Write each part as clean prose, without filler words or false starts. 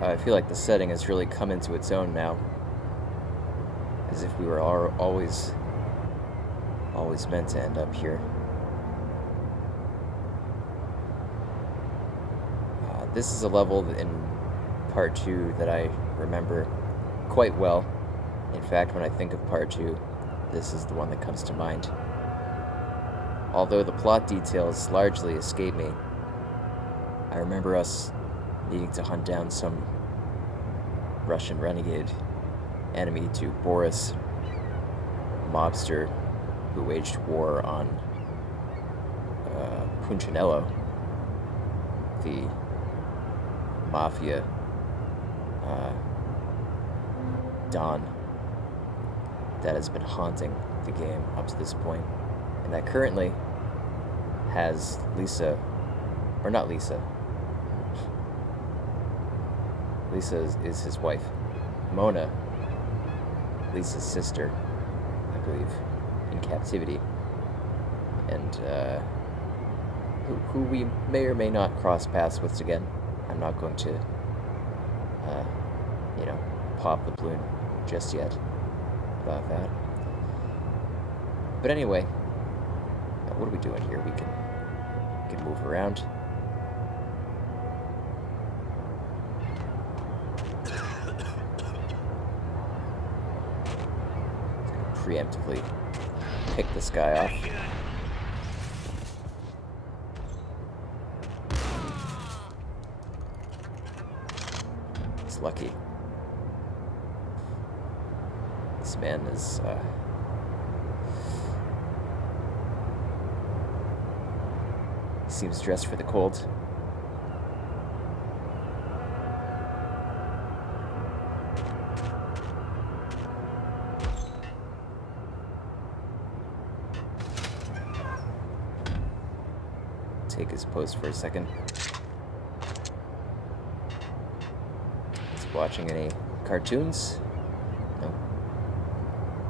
I feel like the setting has really come into its own now, as if we were always meant to end up here. This is a level in Part 2 that I remember quite well. In fact, when I think of Part 2, this is the one that comes to mind. Although the plot details largely escape me, I remember us needing to hunt down some Russian renegade enemy to Boris, a mobster who waged war on Punchinello, the mafia Don that has been haunting the game up to this point, and that currently has Lisa, or not Lisa. Lisa is his wife. Mona, Lisa's sister, I believe, in captivity, and who we may or may not cross paths with again. I'm not going to, pop the balloon just yet about that. But anyway, what are we doing here? We can move around. Preemptively pick this guy off. He's lucky. This man is seems dressed for the cold. Take his pose for a second. Is he watching any cartoons? No.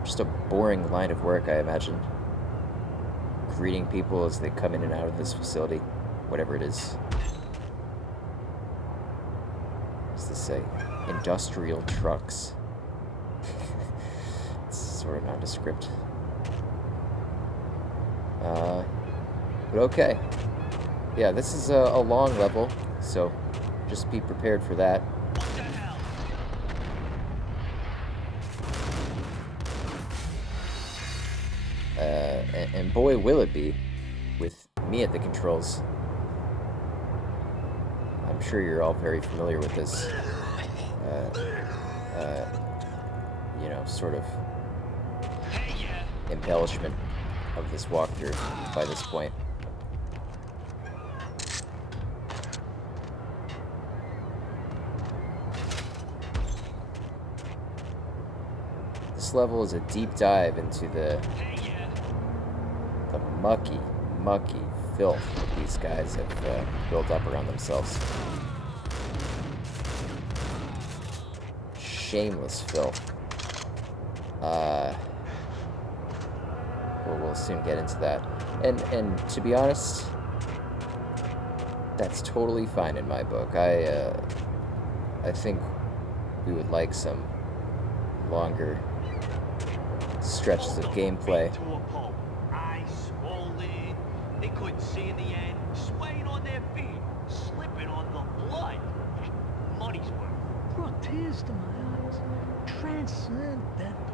Just a boring line of work, I imagine. Greeting people as they come in and out of this facility, whatever it is. What does this say? Industrial trucks. It's sort of nondescript. But okay. Yeah, this is a long level, so just be prepared for that. What the hell? And boy, will it be, with me at the controls. I'm sure you're all very familiar with this, sort of embellishment of this walkthrough by this point. This level is a deep dive into the mucky filth that these guys have built up around themselves. Shameless filth. We'll soon get into that. And to be honest, that's totally fine in my book. I think we would like some longer stretches of gameplay. They couldn't see in the end, swaying on their feet, slipping on the blood. Money's worth. Brought tears to my eyes. Transcendental.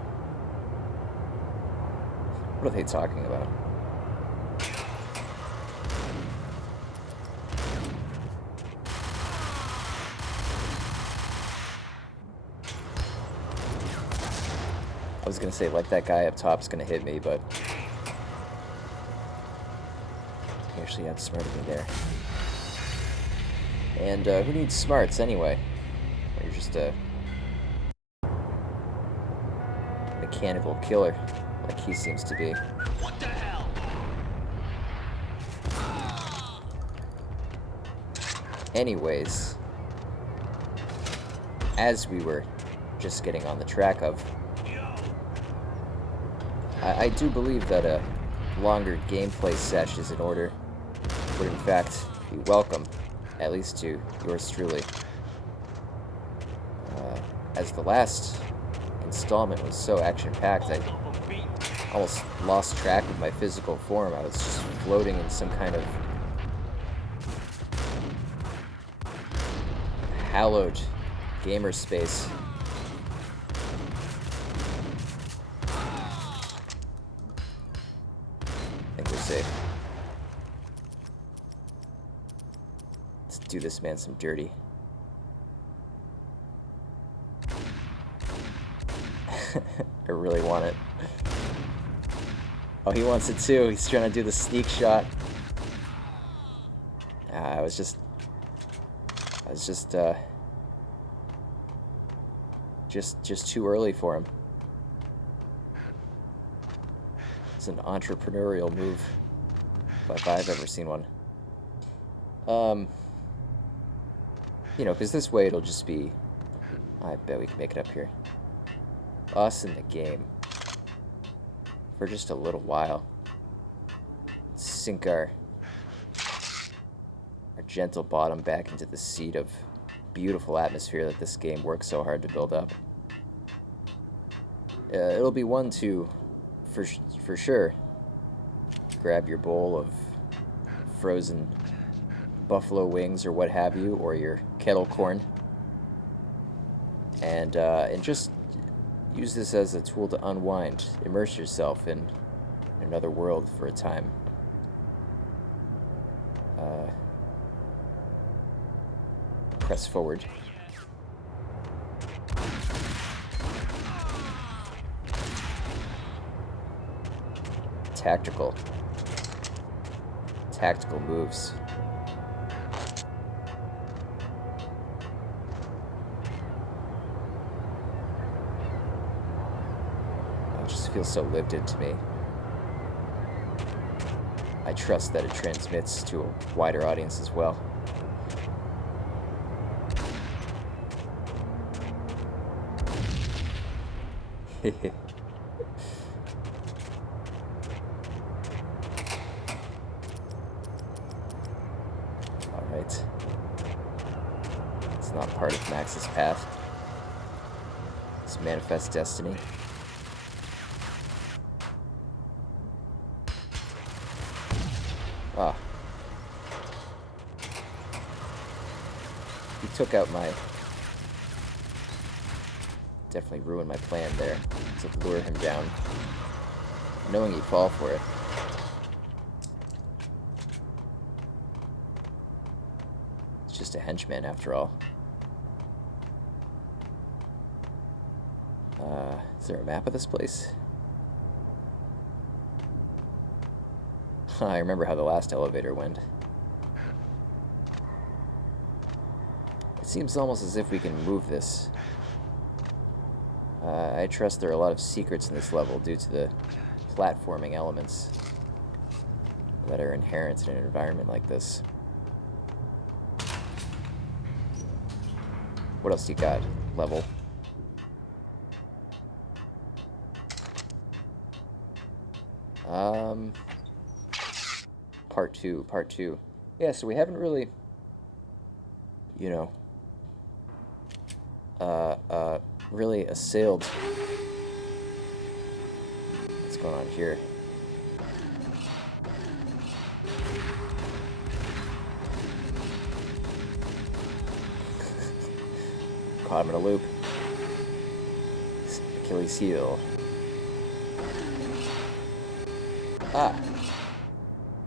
What are they talking about? I was gonna say, like, that guy up top's gonna hit me, but he actually outsmarted me there. And who needs smarts anyway? You're just mechanical killer, like he seems to be. What the hell? Anyways, as we were just getting on the track of, I do believe that a longer gameplay sesh is in order, would in fact be welcome, at least to yours truly. As the last installment was so action-packed, I almost lost track of my physical form. I was just floating in some kind of hallowed gamer space. I think we're safe. Let's do this man some dirty. I really want it. Oh, he wants it too. He's trying to do the sneak shot. I was just too early for him. It's an entrepreneurial move, if I've ever seen one. You know, because this way it'll just be, I bet we can make it up here, us in the game for just a little while. Sink our gentle bottom back into the seat of beautiful atmosphere that this game works so hard to build up. It'll be one to, for sure, grab your bowl of frozen buffalo wings or what have you, or your kettle corn, and just use this as a tool to unwind, immerse yourself in another world for a time. Press forward. Tactical moves. It just feels so lived into me. I trust that it transmits to a wider audience as well. Alright. It's not part of Max's path. It's manifest destiny. Ah. He took out my... Definitely ruined my plan there, to lure him down, knowing he'd fall for it. It's just a henchman after all. Is there a map of this place? I remember how the last elevator went. It seems almost as if we can move this. I trust there are a lot of secrets in this level due to the platforming elements that are inherent in an environment like this. What else do you got? Level. Part two. Yeah, so we haven't really, you know, really assailed. What's going on here? Caught him in a loop. Achilles heel. Ah.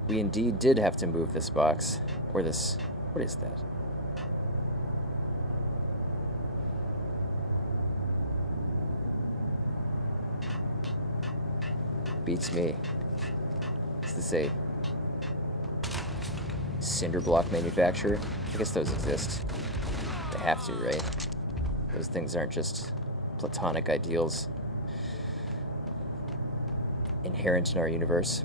We indeed did have to move this box. Or this... What is that? Beats me. Is this a cinder block manufacturer? I guess those exist. They have to, right? Those things aren't just platonic ideals. inherent in our universe.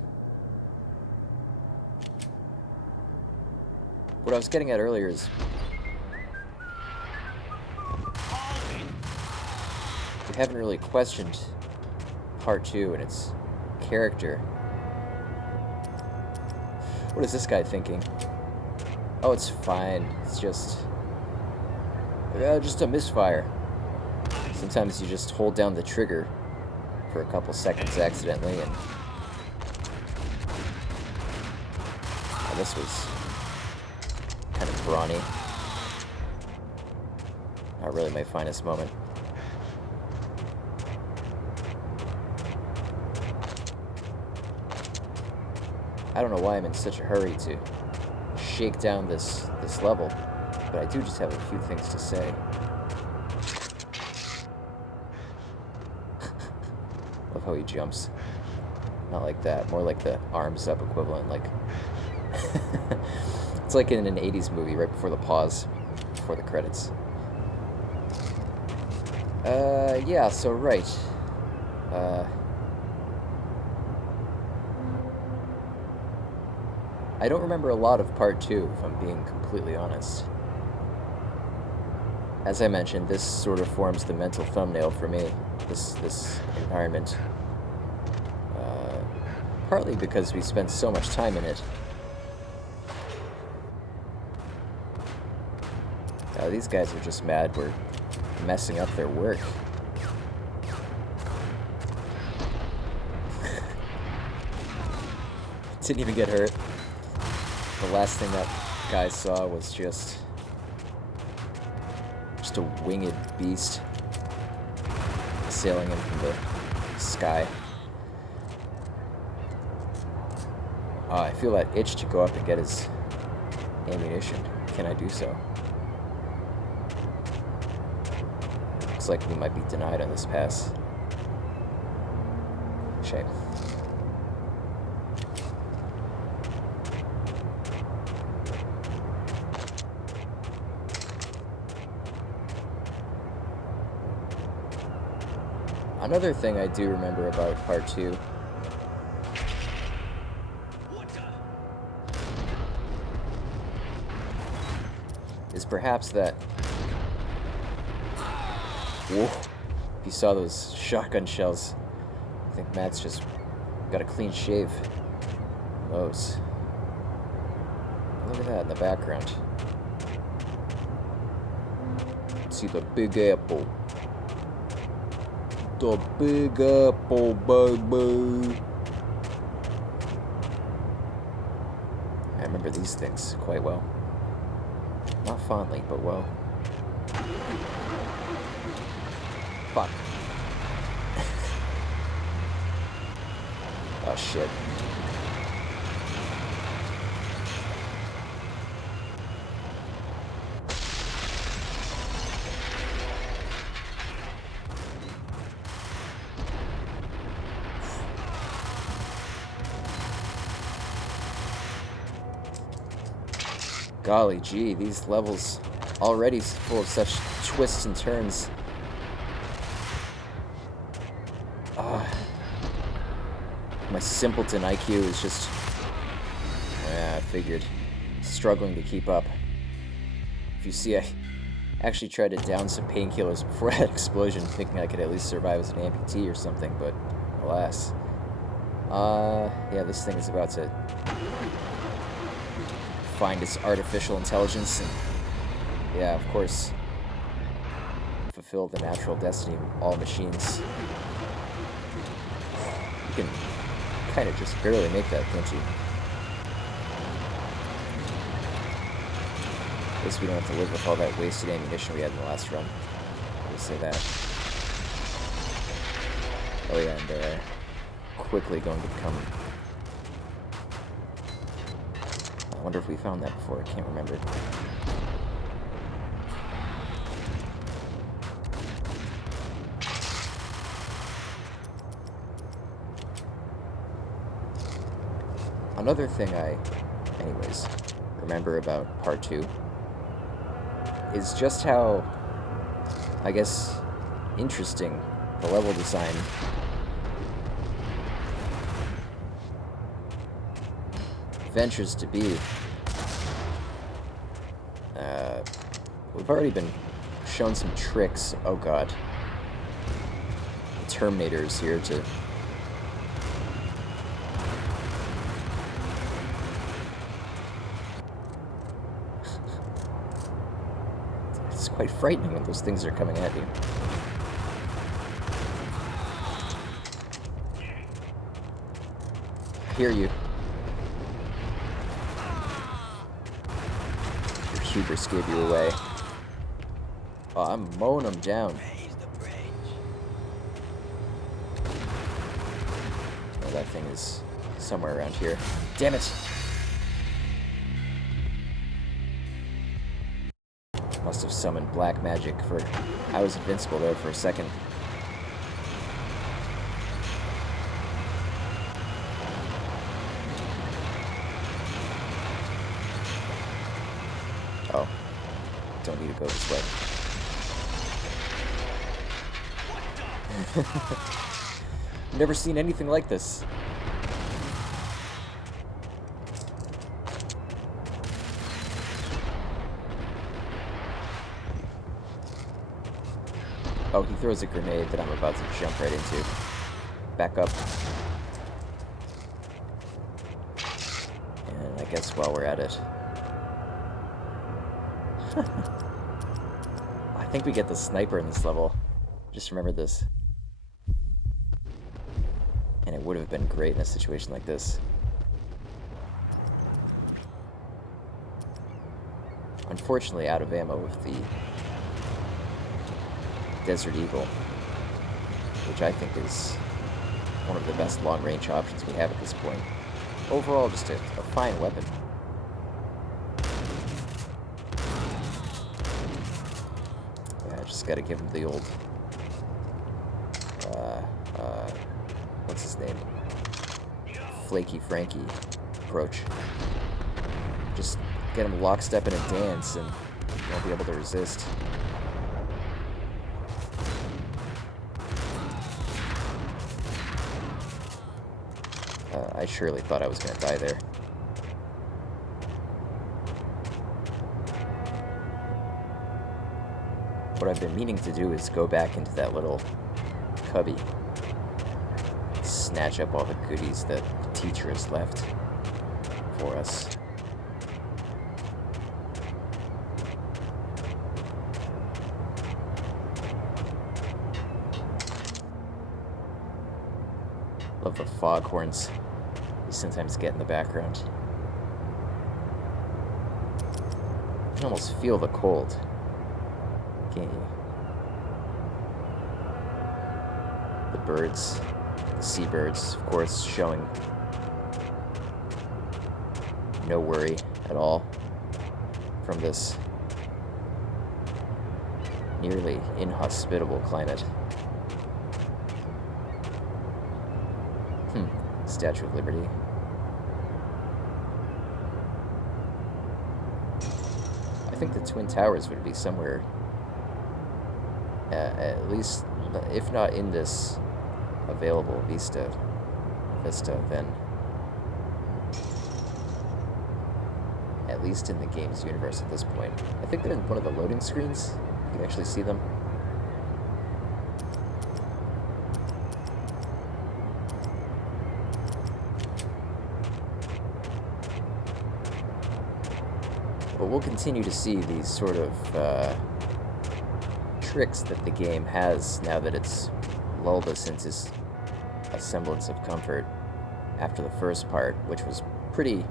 What I was getting at earlier is we haven't really questioned Part 2 and its character. What is this guy thinking? Oh, it's fine. It's just a misfire. Sometimes you just hold down the trigger for a couple seconds accidentally, and this was kind of brawny. Not really my finest moment. I don't know why I'm in such a hurry to shake down this level, but I do just have a few things to say. Love how he jumps. Not like that, more like the arms up equivalent, like it's like in an 80s movie right before the pause, before the credits. Yeah, so right. I don't remember a lot of Part 2, if I'm being completely honest. As I mentioned, this sort of forms the mental thumbnail for me, this environment. Partly because we spent so much time in it. These guys are just mad we're messing up their work. Didn't even get hurt. The last thing that guy saw was just a winged beast sailing in from the sky. I feel that itch to go up and get his ammunition. Can I do so? Looks like we might be denied on this pass. Shame. Another thing I do remember about Part 2 is perhaps that... Whoa. If you saw those shotgun shells, I think Matt's just got a clean shave. Those. Look at that in the background. See the Big Apple. The Big Apple, baby. I remember these things quite well. Not fondly, but well. Fuck. Oh shit. Golly gee, these levels already full of such twists and turns. My simpleton IQ is just... yeah, I figured. Struggling to keep up. If you see, I actually tried to down some painkillers before that explosion, thinking I could at least survive as an amputee or something, but alas. Yeah, this thing is about to find its artificial intelligence, and yeah, of course, fulfill the natural destiny of all machines. You can kind of just barely make that, can't you? At least we don't have to live with all that wasted ammunition we had in the last run. I'll say that. Oh yeah, and they're quickly going to become... I wonder if we found that before, I can't remember. Another thing I, anyways, remember about Part 2 is just how, I guess, interesting the level design adventures to be. We've already been shown some tricks. Oh god. The Terminator's here to... It's quite frightening when those things are coming at you. I hear you. Your hubris gave you away. Oh, I'm mowing them down. Oh, that thing is somewhere around here. Damn it! Must have summoned black magic for... I was invincible there for a second. Oh. Don't need to go this way. Never seen anything like this. Oh, he throws a grenade that I'm about to jump right into. Back up. And I guess while we're at it... I think we get the sniper in this level. Just remember this. And it would have been great in a situation like this. Unfortunately, out of ammo with the Desert Eagle, which I think is one of the best long-range options we have at this point. Overall, just a fine weapon. Yeah, I just gotta give him the old... what's his name? Flaky Frankie approach. Just get him lockstep in a dance and he won't be able to resist. I surely thought I was going to die there. What I've been meaning to do is go back into that little cubby, snatch up all the goodies that the teacher has left for us. Love the foghorns you sometimes get in the background. You can almost feel the cold, can't you? The birds, the seabirds, of course, showing no worry at all from this nearly inhospitable climate. Statue of Liberty. I think the Twin Towers would be somewhere, at least, if not in this available Vista, then at least in the game's universe at this point. I think they're in one of the loading screens. You can actually see them. But we'll continue to see these sort of tricks that the game has now that it's lulled us into a semblance of comfort after the first part, which was pretty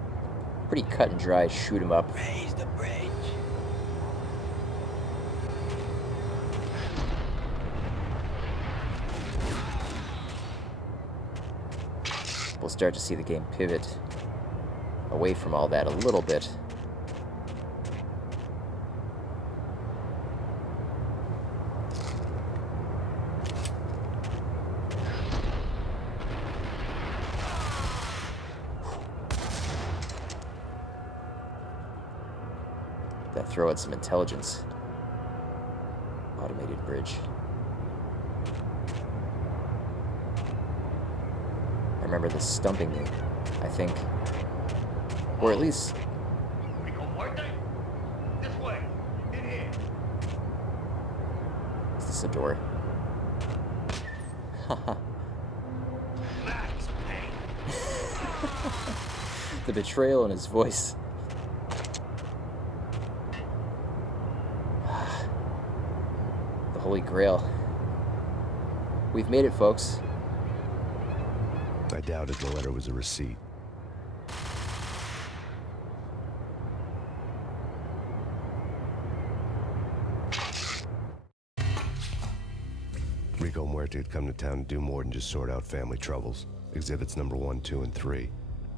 cut and dry, shoot 'em up. Raise the bridge. We'll start to see the game pivot away from all that a little bit. That throw out some intelligence. Automated bridge. I remember this stumping me, I think. Or at least... Rico Muerte? This way. In here. Is this a door? Haha. Max Payne. The betrayal in his voice. The Holy Grail. We've made it, folks. I doubted the letter was a receipt. Rico Muerte had come to town to do more than just sort out family troubles. Exhibits number 1, 2, and 3.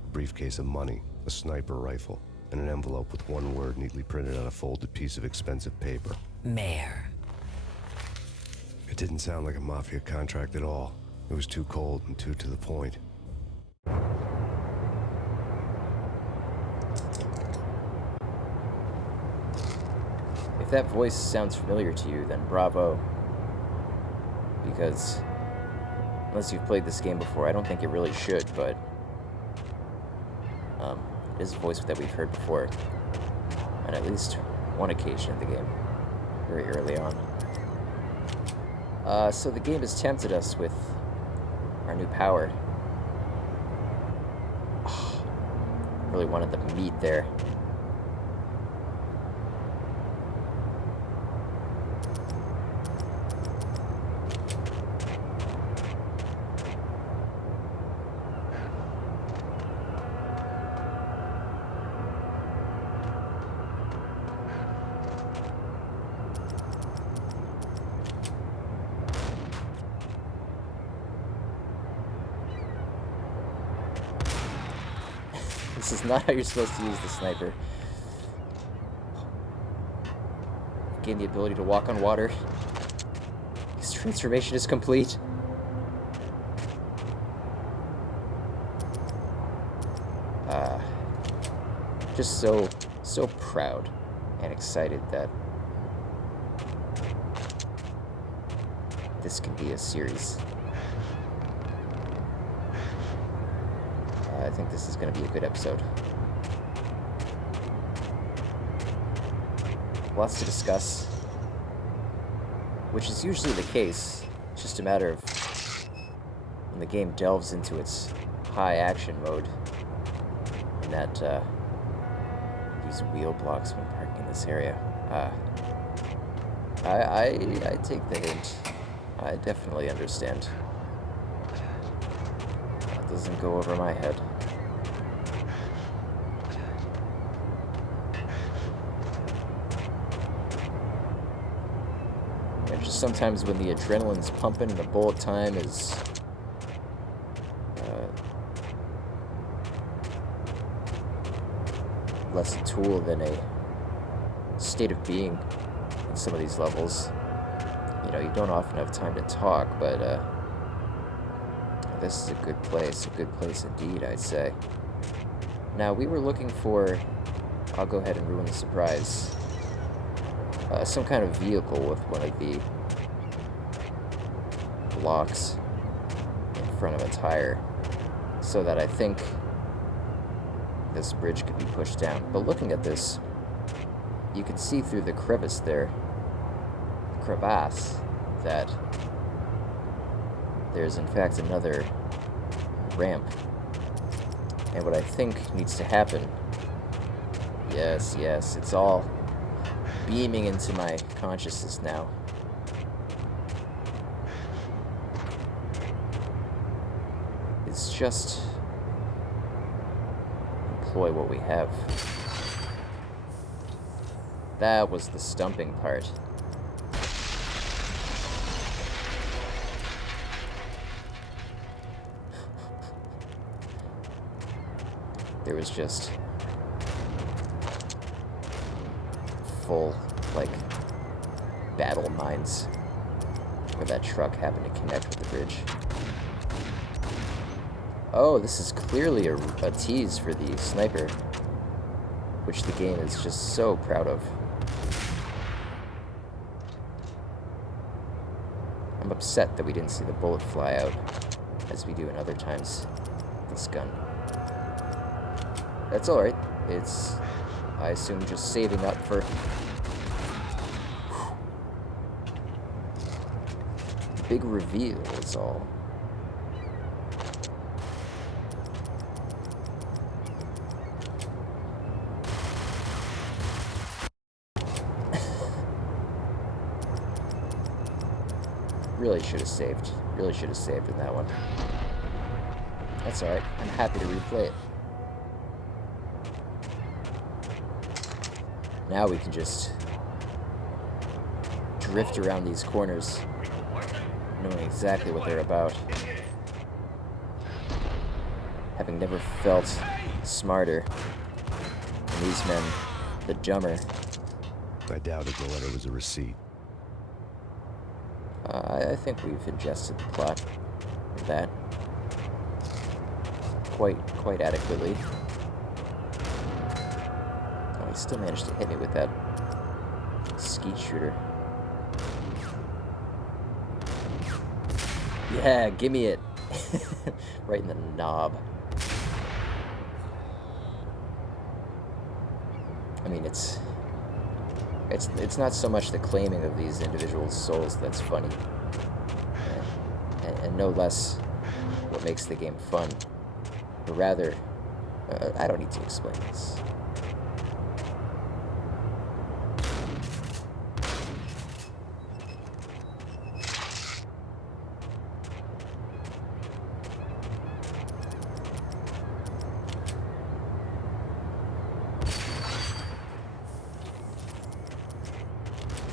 A briefcase of money, a sniper rifle, and an envelope with one word neatly printed on a folded piece of expensive paper. Mayor. It didn't sound like a mafia contract at all. It was too cold and too to the point. If that voice sounds familiar to you, then bravo. Because, unless you've played this game before, I don't think it really should, but it is a voice that we've heard before on at least one occasion in the game, very early on. So the game has tempted us with our new power. Oh, really wanted the meat there. This is not how you're supposed to use the sniper. Gain the ability to walk on water. His transformation is complete. Just so proud and excited that this can be a series. I think this is going to be a good episode. Lots to discuss, which is usually the case. It's just a matter of when the game delves into its high action mode, and that these wheel blocks when parking in this area. I take the hint. I definitely understand. That doesn't go over my head. Just sometimes when the adrenaline's pumping and the bullet time is less a tool than a state of being in some of these levels, you know, you don't often have time to talk, but this is a good place indeed, I'd say. Now, we were looking for, I'll go ahead and ruin the surprise, some kind of vehicle with one of the blocks in front of a tire, so that I think this bridge could be pushed down. But looking at this, you can see through the crevice there, the crevasse, that there's in fact another ramp. And what I think needs to happen, yes, it's all beaming into my consciousness now. It's just employ what we have. That was the stumping part. There was just full, like, battle mines where that truck happened to connect with the bridge. Oh, this is clearly a tease for the sniper, which the game is just so proud of. I'm upset that we didn't see the bullet fly out, as we do in other times with this gun. That's alright. It's, I assume, just saving up for big reveal is all. Really should have saved. Really should have saved in that one. That's alright. I'm happy to replay it. Now we can just drift around these corners, knowing exactly what they're about. Having never felt smarter than these men, the dumber. I doubted the letter was a receipt. I think we've ingested the plot of that quite adequately. Oh, he still managed to hit me with that skeet shooter. Yeah, gimme it. Right in the knob. I mean, it's not so much the claiming of these individuals' souls that's funny, and no less what makes the game fun, but rather, I don't need to explain this.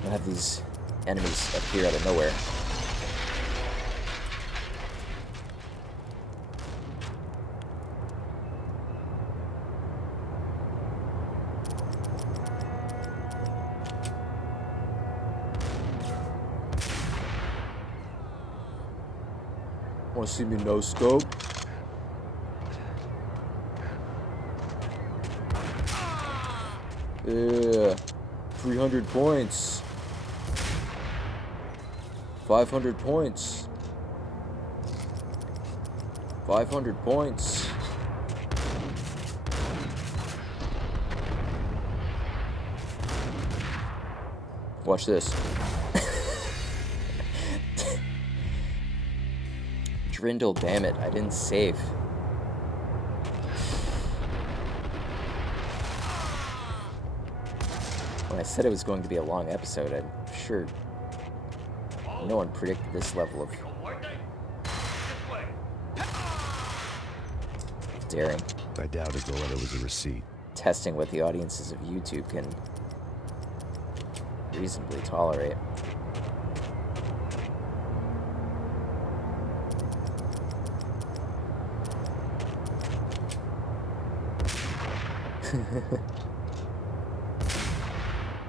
I'll have these enemies appear out of nowhere. Wanna see me no scope? Yeah, 300 points. 500 points. 500 points. Watch this. Drindle, damn it, I didn't save. When I said it was going to be a long episode, I'm sure no one predicted this level of daring. I doubted the letter was a receipt. Testing what the audiences of YouTube can reasonably tolerate.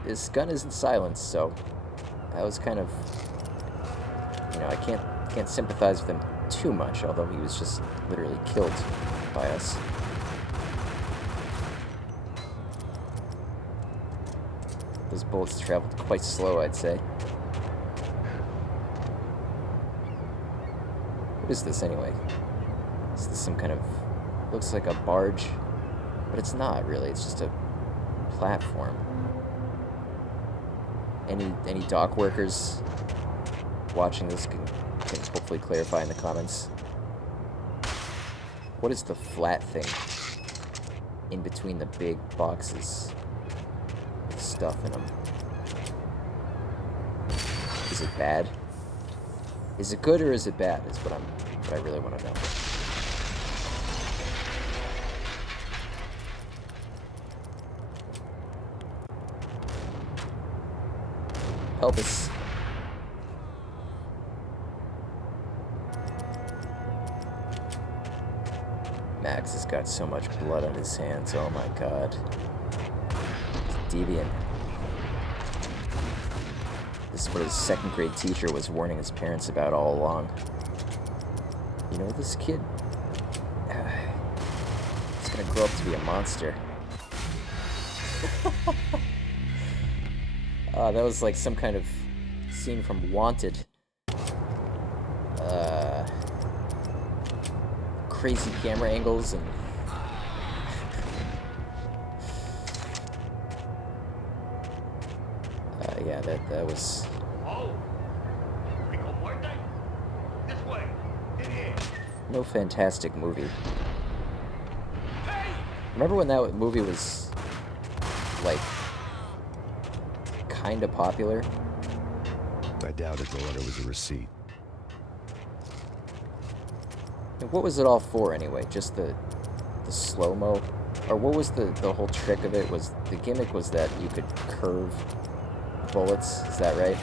This gun isn't silenced, so I was kind of, I can't sympathize with him too much, although he was just literally killed by us. Those bullets traveled quite slow, I'd say. What is this anyway? Is this some kind of, looks like a barge, but it's not really, it's just a platform. Any dock workers watching this can hopefully clarify in the comments. What is the flat thing in between the big boxes with stuff in them? Is it bad? Is it good or is it bad? Is what I really want to know. Help us. Max has got so much blood on his hands, oh my god. It's deviant. This is what his second grade teacher was warning his parents about all along. You know, this kid, he's gonna grow up to be a monster. That was like some kind of scene from Wanted. Crazy camera angles and That was... Oh, Rico Muerte? This way. In here. no fantastic movie. Hey! Remember when that movie was, like, kinda popular? I doubted the letter was a receipt. And what was it all for, anyway? Just the slow-mo? Or what was the whole trick of it? Was the gimmick was that you could curve bullets? Is that right?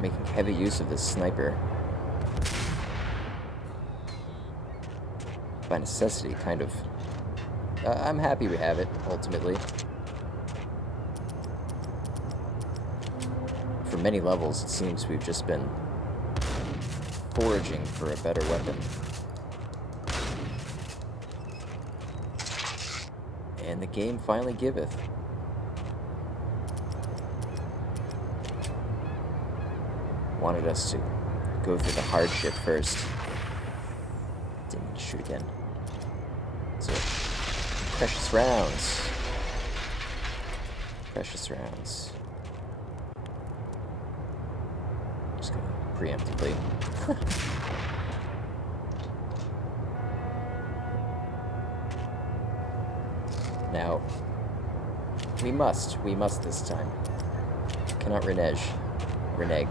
Making heavy use of this sniper. By necessity, kind of. I'm happy we have it, ultimately. For many levels, it seems we've just been foraging for a better weapon. And the game finally giveth. Wanted us to go through the hardship first. Didn't need to shoot again. So, precious rounds. Precious rounds. Just gonna preemptively. Now, we must this time. Cannot renege. Renege.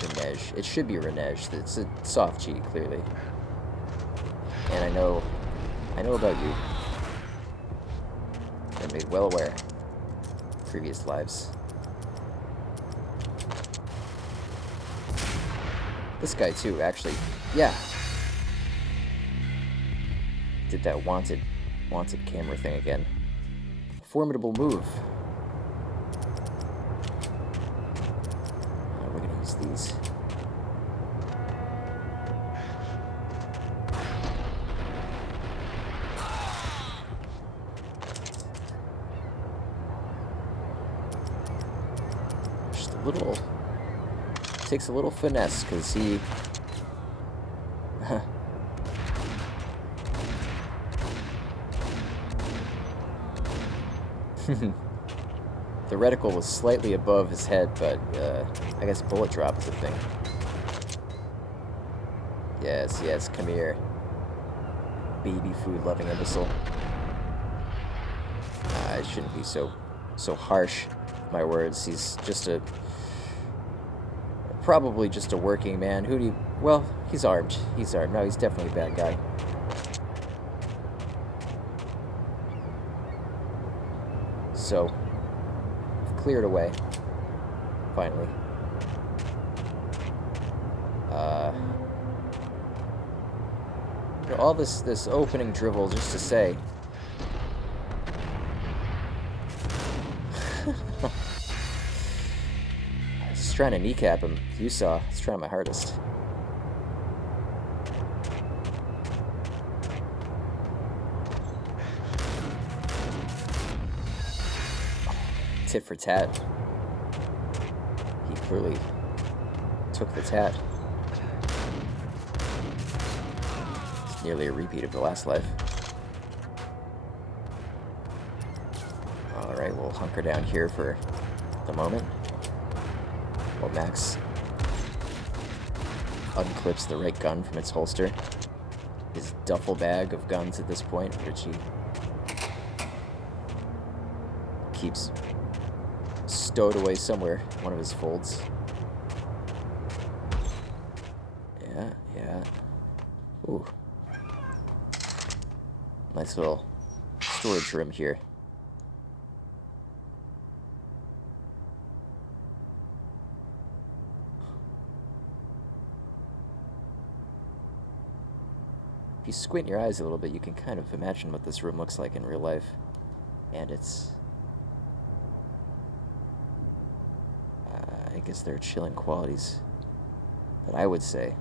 Renege. It should be renege. It's a soft G, clearly. And I know about you. I'm made well aware. Previous lives. This guy too, actually. Yeah. Did that wanted camera thing again. Formidable move. We're gonna use these. Just a little. Takes a little finesse, because he... The reticle was slightly above his head, but I guess bullet drop is a thing. Yes, yes, come here. Baby food loving imbecile. I shouldn't be so harsh with my words. He's just probably just a working man. Who do you... Well, he's armed. He's armed. No, he's definitely a bad guy. So, I've cleared away. Finally. You know, all this opening drivel just to say... I was just trying to kneecap him. You saw. I was trying my hardest. Tit for tat. He clearly took the tat. It's nearly a repeat of the last life. Alright, we'll hunker down here for the moment. While Max unclips the right gun from its holster. His duffel bag of guns at this point, which he keeps stowed away somewhere, one of his folds. Yeah. Ooh. Nice little storage room here. If you squint your eyes a little bit, you can kind of imagine what this room looks like in real life. And it's... I guess there are chilling qualities that I would say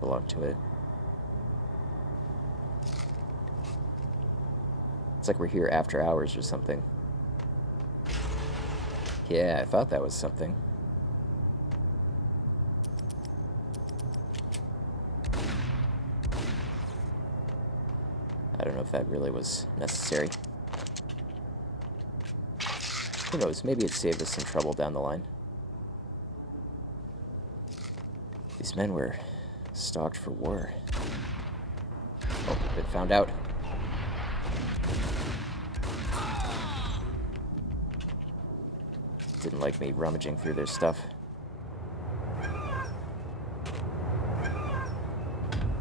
belong to it. It's like we're here after hours or something. Yeah, I thought that was something. don't know if that really was necessary. Who knows, maybe it saved us some trouble down the line. These men were stocked for war. Oh, been found out. Didn't like me rummaging through their stuff.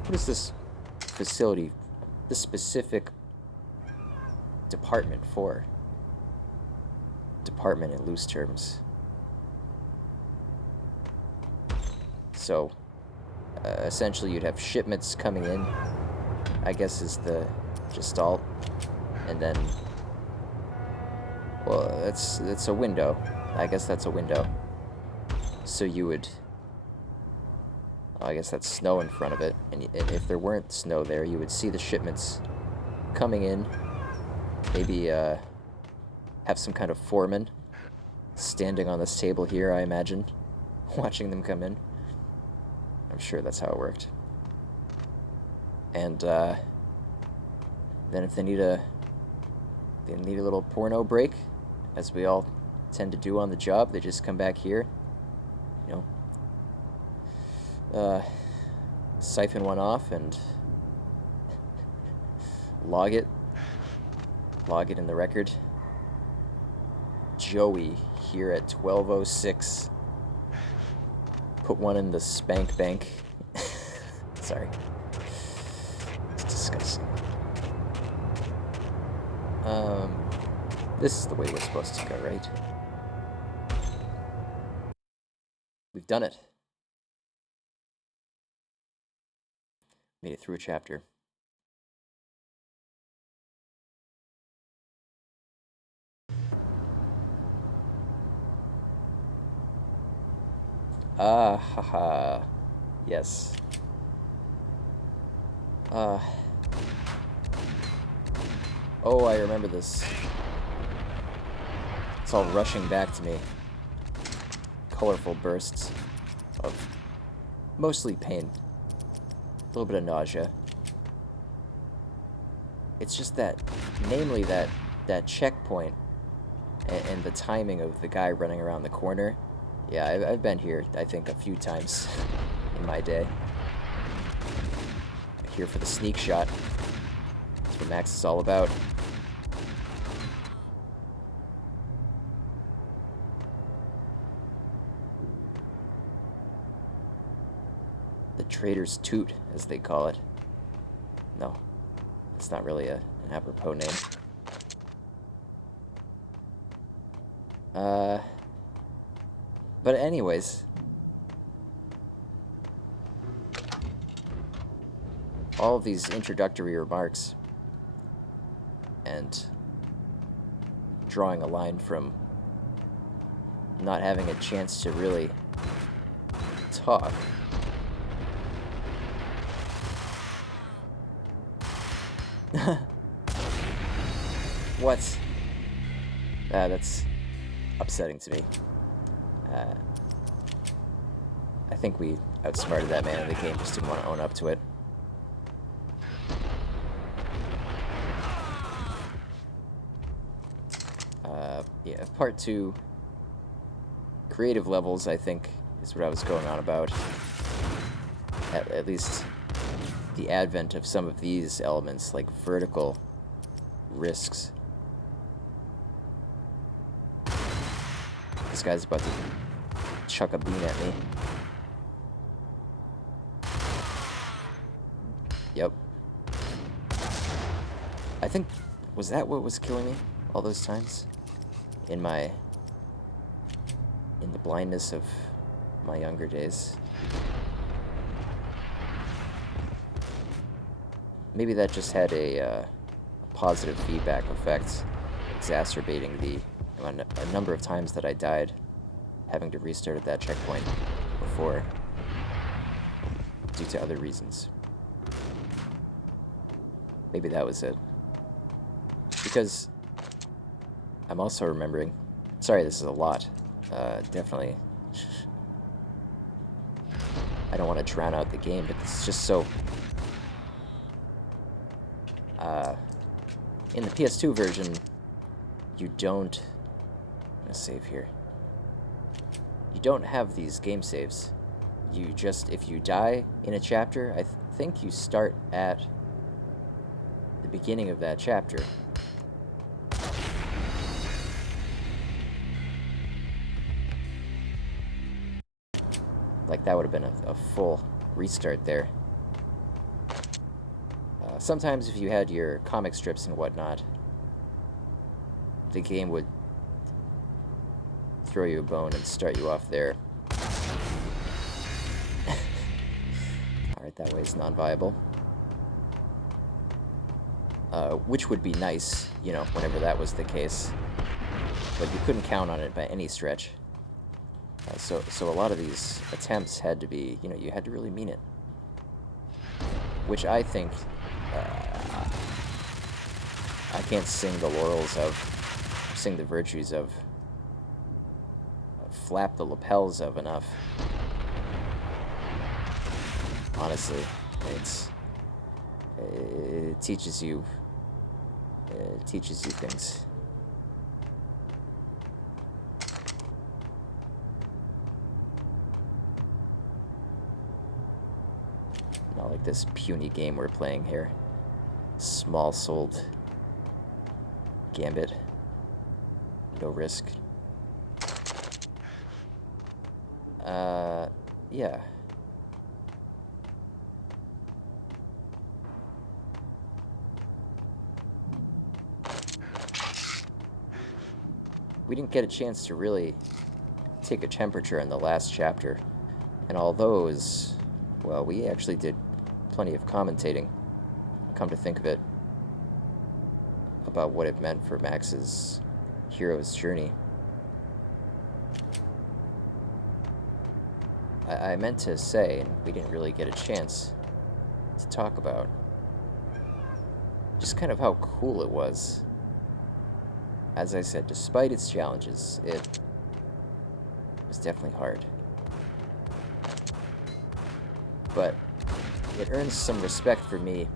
What is this facility, this specific department for? Department in loose terms. So, essentially you'd have shipments coming in, I guess is the gestalt, and then, well, that's a window. I guess that's a window. So you would, I guess that's snow in front of it, and if there weren't snow there, you would see the shipments coming in, maybe have some kind of foreman standing on this table here, I imagine, watching them come in. I'm sure that's how it worked. And then if they need a little porno break, as we all tend to do on the job, they just come back here, you know, siphon one off and log it in the record. Joey here at 12:06. Put one in the spank bank. Sorry. It's disgusting. This is the way we're supposed to go, right? We've done it. Made it through a chapter. Ah, haha. Yes. Oh, I remember this. It's all rushing back to me. Colorful bursts of mostly pain. A little bit of nausea. It's just that, namely that checkpoint and the timing of the guy running around the corner. Yeah, I've been here, I think, a few times in my day. Here for the sneak shot. That's what Max is all about. The traitor's toot, as they call it. No, it's not really an apropos name. But anyways, all of these introductory remarks and drawing a line from not having a chance to really talk. What? That's upsetting to me. I think we outsmarted that man in the game, just didn't want to own up to it. Yeah, part 2, creative levels, I think, is what I was going on about. At least the advent of some of these elements, like vertical risks. This guy's about to chuck a bean at me. Yep. I think, was that what was killing me all those times? In the blindness of my younger days. Maybe that just had a positive feedback effect, exacerbating a number of times that I died, having to restart at that checkpoint before, due to other reasons. Maybe that was it. Because I'm also remembering, sorry, this is a lot, definitely, I don't want to drown out the game, but it's just so In the PS2 version, you don't... I'm gonna save here. You don't have these game saves. You just, if you die in a chapter, I think you start at the beginning of that chapter. Like, that would have been a full restart there. Sometimes if you had your comic strips and whatnot, the game would throw you a bone and start you off there. Alright, that way is non-viable. Which would be nice, you know, whenever that was the case. But you couldn't count on it by any stretch. So a lot of these attempts had to be, you know, you had to really mean it. Which I think, I can't sing the laurels of, sing the virtues of, flap the lapels of enough. Honestly, it teaches you things. Not like this puny game we're playing here. Small-souled gambit. No risk. Yeah. We didn't get a chance to really take a temperature in the last chapter. And although it was, well, we actually did plenty of commentating, come to think of it, about what it meant for Max's hero's journey. I meant to say, and we didn't really get a chance to talk about, just kind of how cool it was. As I said, despite its challenges, it was definitely hard. But it earns some respect for me,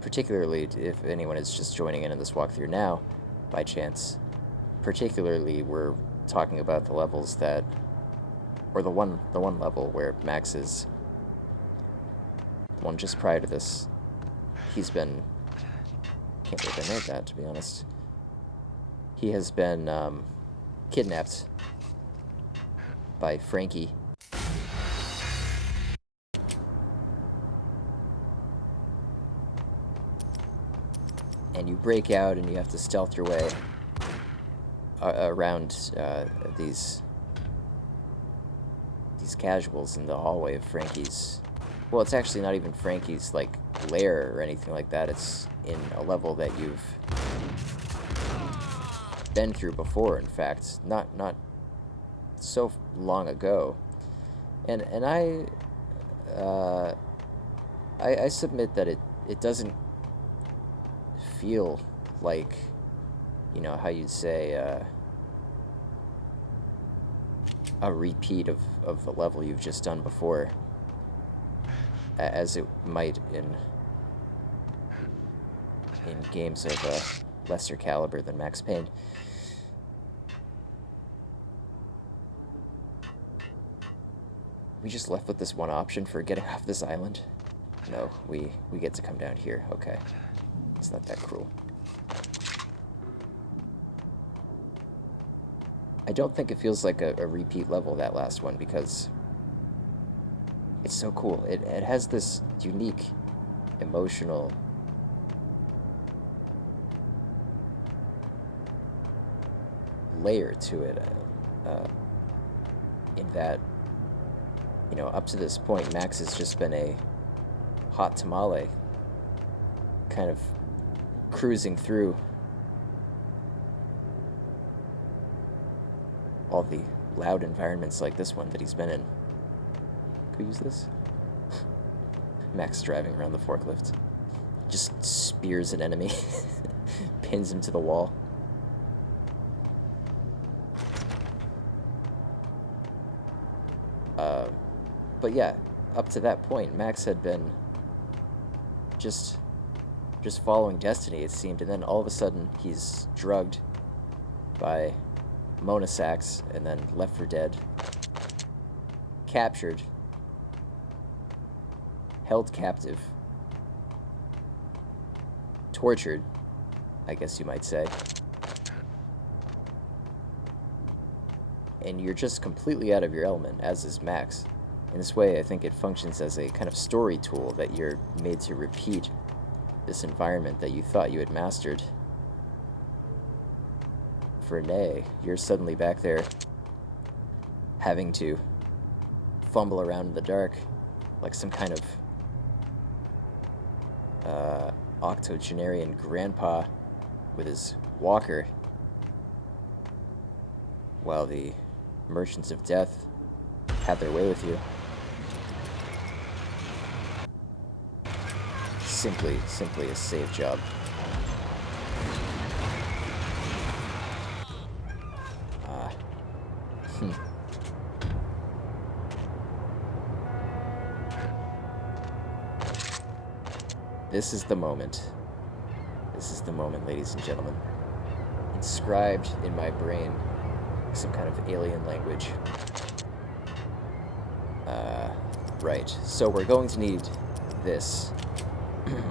particularly if anyone is just joining in on this walkthrough now, by chance. Particularly, we're talking about the levels that, or the one level where Max is, one just prior to this, he's been, can't believe I made that, to be honest. He has been kidnapped by Frankie. And you break out and you have to stealth your way around these casuals in the hallway of Frankie's. Well, it's actually not even Frankie's, like, lair or anything like that. It's in a level that you've been through before, in fact. Not so long ago. And I submit that it doesn't feel like, you know, how you'd say, a repeat of the level you've just done before, as it might in games of a lesser caliber than Max Payne. We just left with this one option for getting off this island? No, we get to come down here. Okay. It's not that cruel. I don't think it feels like a repeat level, that last one, because it's so cool. It has this unique emotional layer to it, in that, you know, up to this point, Max has just been a hot tamale, kind of cruising through all the loud environments like this one that he's been in. Could we use this? Max driving around the forklift. Just spears an enemy. Pins him to the wall. But yeah, up to that point, Max had been just just following destiny, it seemed, and then all of a sudden he's drugged by Mona Sachs and then left for dead, captured, held captive, tortured, I guess you might say, and you're just completely out of your element, as is Max. In this way, I think it functions as a kind of story tool that you're made to repeat this environment that you thought you had mastered. For nay, you're suddenly back there having to fumble around in the dark like some kind of octogenarian grandpa with his walker, while the merchants of death have their way with you. Simply a save job. This is the moment. This is the moment, ladies and gentlemen. Inscribed in my brain, some kind of alien language. Right. So we're going to need this,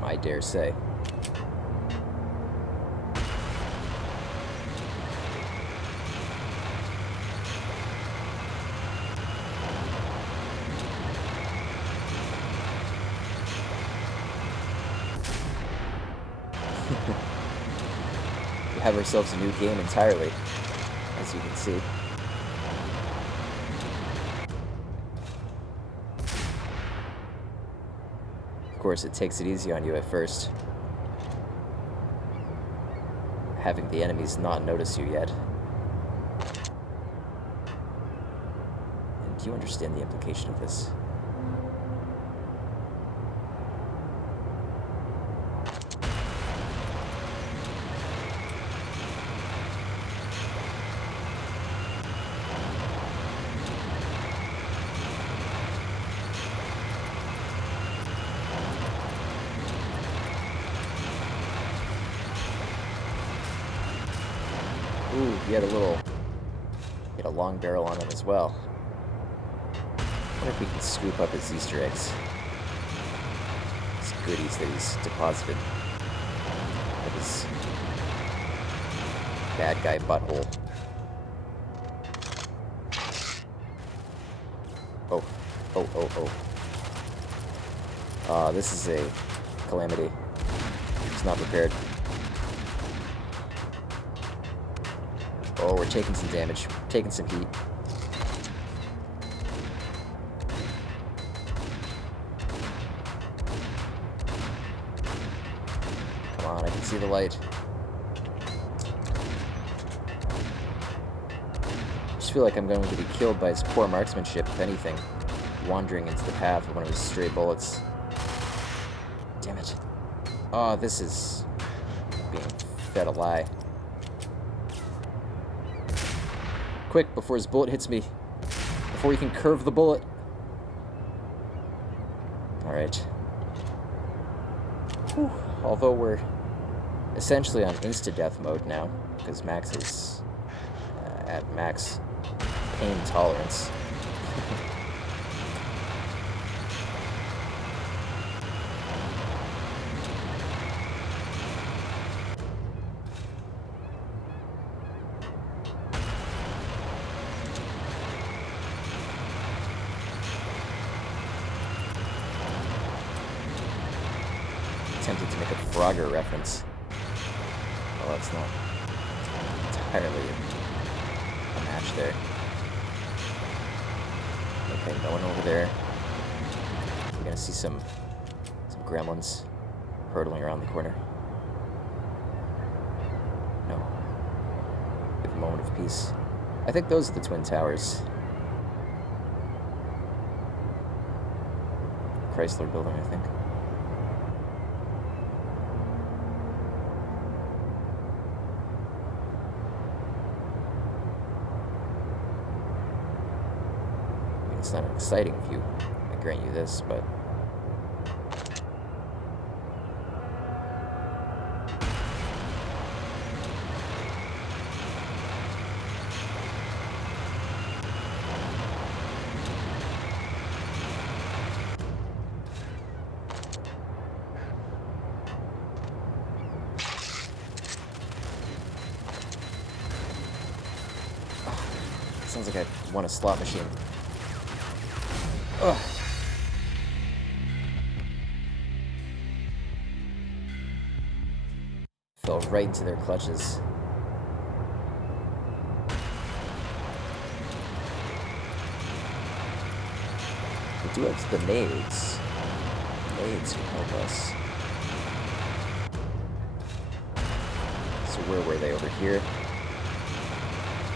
I dare say. We have ourselves a new game entirely, as you can see. Of course, it takes it easy on you at first, having the enemies not notice you yet. And do you understand the implication of this? Ooh, he had a long barrel on him as well. I wonder if we can scoop up his Easter eggs. His goodies that he's deposited with his bad guy butthole. Oh. This is a calamity. He's not prepared. Oh, we're taking some damage. Taking some heat. Come on, I can see the light. I just feel like I'm going to be killed by his poor marksmanship, if anything. Wandering into the path of one of his stray bullets. Damn it. Oh, this is being fed a lie. Quick, before his bullet hits me. Before he can curve the bullet. Alright. Although we're essentially on insta-death mode now, because Max is at max pain tolerance. Tempted to make a Frogger reference. Well, that's not entirely a match there. Okay, no one over there. We're gonna see some gremlins hurtling around the corner. No. Give a moment of peace. I think those are the Twin Towers. Chrysler building, I think. It's not an exciting view, I grant you this, but Sounds like I want a slot machine. Ugh. Fell right into their clutches. We do have the nades. Nades can help us. So where were they? Over here?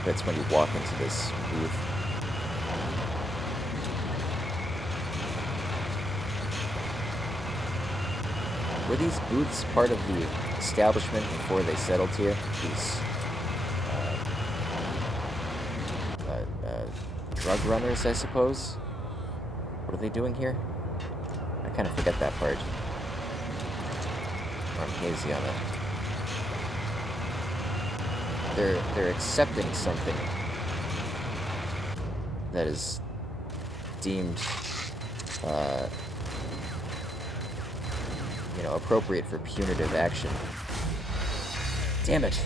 That's when you walk into this booth. Were these booths part of the establishment before they settled here? These drug runners, I suppose? What are they doing here? I kind of forget that part. Or I'm hazy on it. They're accepting something that is deemed, you know, appropriate for punitive action. Damn it!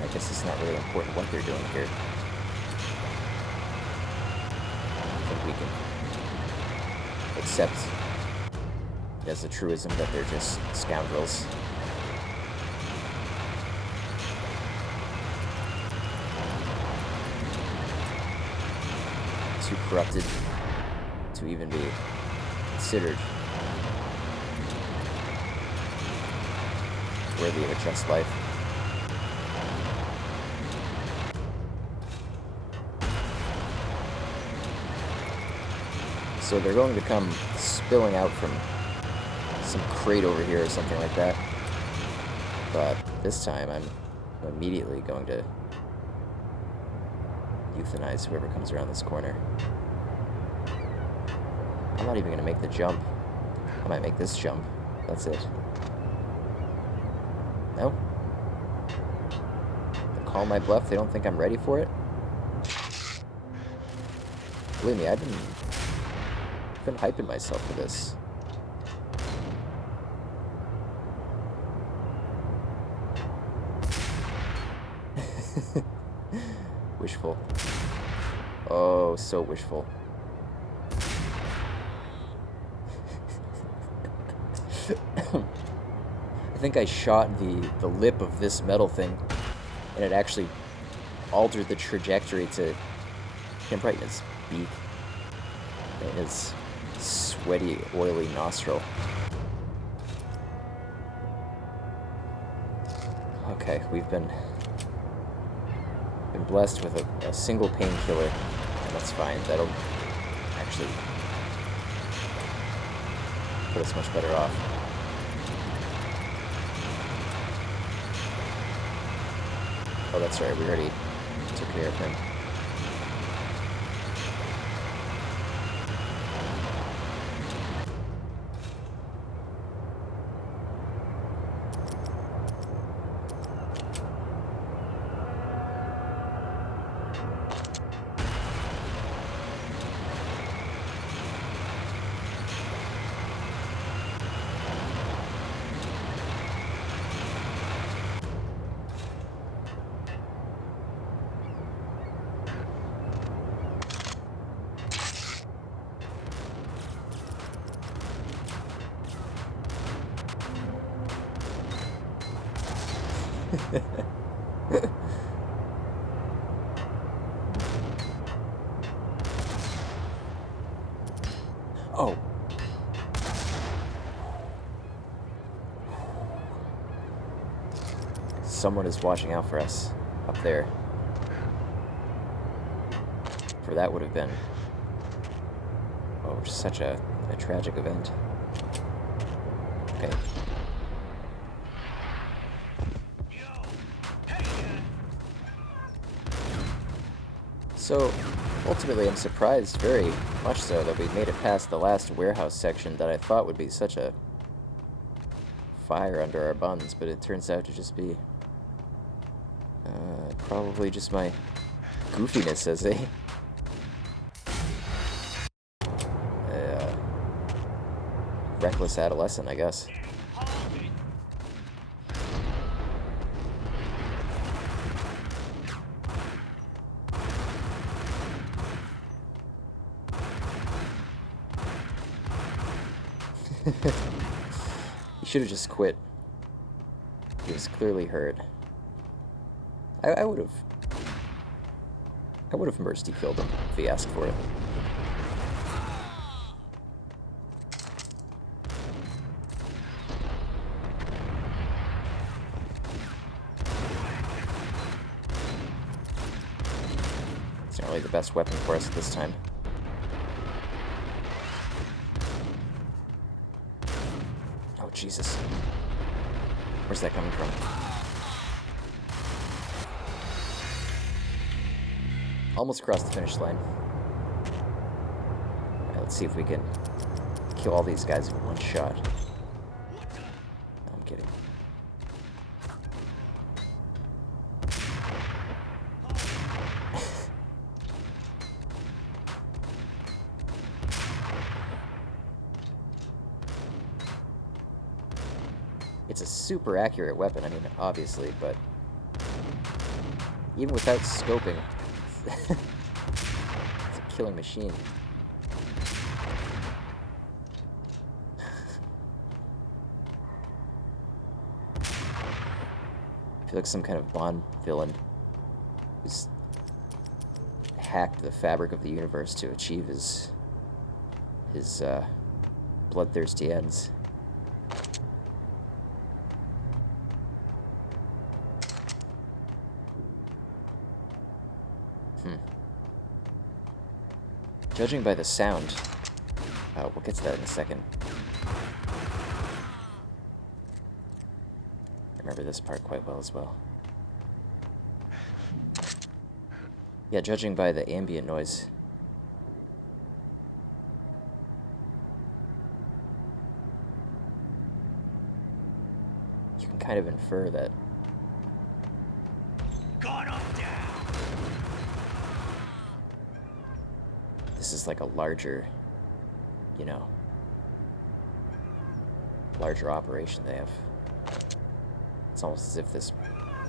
I guess it's not really important what they're doing here. I think we can accept as a truism that they're just scoundrels. Too corrupted to even be considered worthy of a just life. So they're going to come spilling out from some crate over here or something like that. But this time I'm immediately going to euthanize whoever comes around this corner. I'm not even going to make the jump. I might make this jump. That's it. No? They call my bluff. They don't think I'm ready for it? Believe me, I've been hyping myself for this. Wishful. Oh, so wishful. I think I shot the lip of this metal thing, and it actually altered the trajectory to him right in his beak and his sweaty, oily nostril. Okay, we've been blessed with a single painkiller, and that's fine. That'll actually put us much better off. Oh, that's right, we already took care of him. Oh. Someone is watching out for us up there. For that would have been, oh, such a tragic event. Okay. So, ultimately, I'm surprised, very much so, that we made it past the last warehouse section that I thought would be such a fire under our buns, but it turns out to just be probably just my goofiness as a reckless adolescent, I guess. He should have just quit. He was clearly hurt. I would have mercy killed him if he asked for it. It's not really the best weapon for us at this time. Oh, Jesus. Where's that coming from? Almost crossed the finish line. Alright, let's see if we can kill all these guys with one shot. No, I'm kidding. It's a super accurate weapon, I mean, obviously, but even without scoping, it's a killing machine. I feel like some kind of Bond villain who's hacked the fabric of the universe to achieve his bloodthirsty ends. Judging by the sound, we'll get to that in a second. I remember this part quite well as well. Yeah, judging by the ambient noise. You can kind of infer that. Got him down. This is like a larger, you know, larger operation they have. It's almost as if this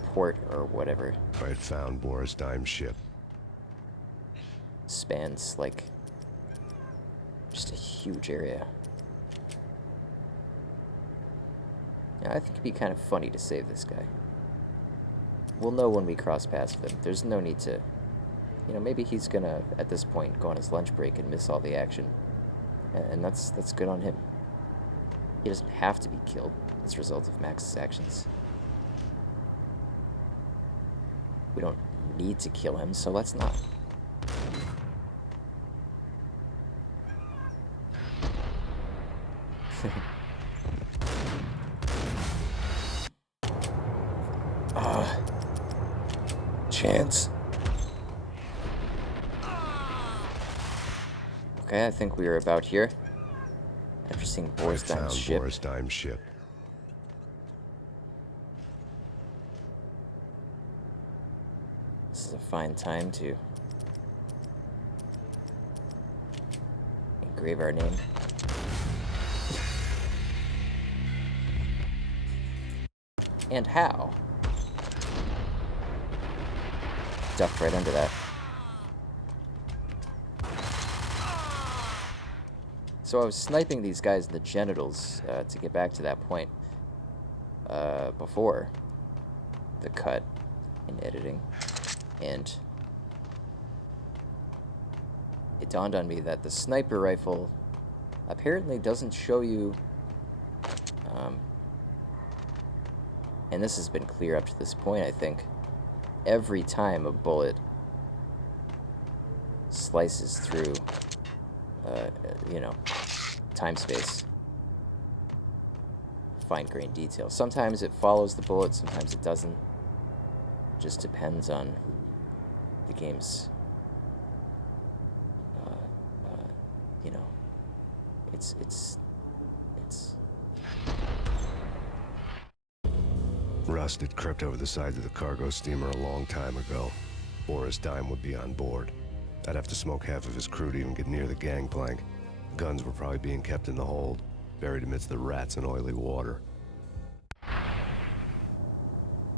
port or whatever I had found Boris Dime's ship. spans like just a huge area. Yeah, I think it'd be kind of funny to save this guy. We'll know when we cross paths with him. There's no need to, you know, maybe he's gonna, at this point, go on his lunch break and miss all the action. And that's good on him. He doesn't have to be killed as a result of Max's actions. We don't need to kill him, so let's not. Chance. Okay, I think we are about here. After seeing Boris Dime's ship. Boris Dime's ship. This is a fine time to engrave our name. And how? Ducked right under that. So I was sniping these guys in the genitals to get back to that point before the cut in editing, and it dawned on me that the sniper rifle apparently doesn't show you, and this has been clear up to this point, I think, every time a bullet slices through, you know, time-space, fine-grained detail. Sometimes it follows the bullet, sometimes it doesn't. Just depends on the game's, you know, it's. Rust had crept over the sides of the cargo steamer a long time ago. Boris Dime would be on board. I'd have to smoke half of his crew to even get near the gangplank. Guns were probably being kept in the hold, buried amidst the rats and oily water.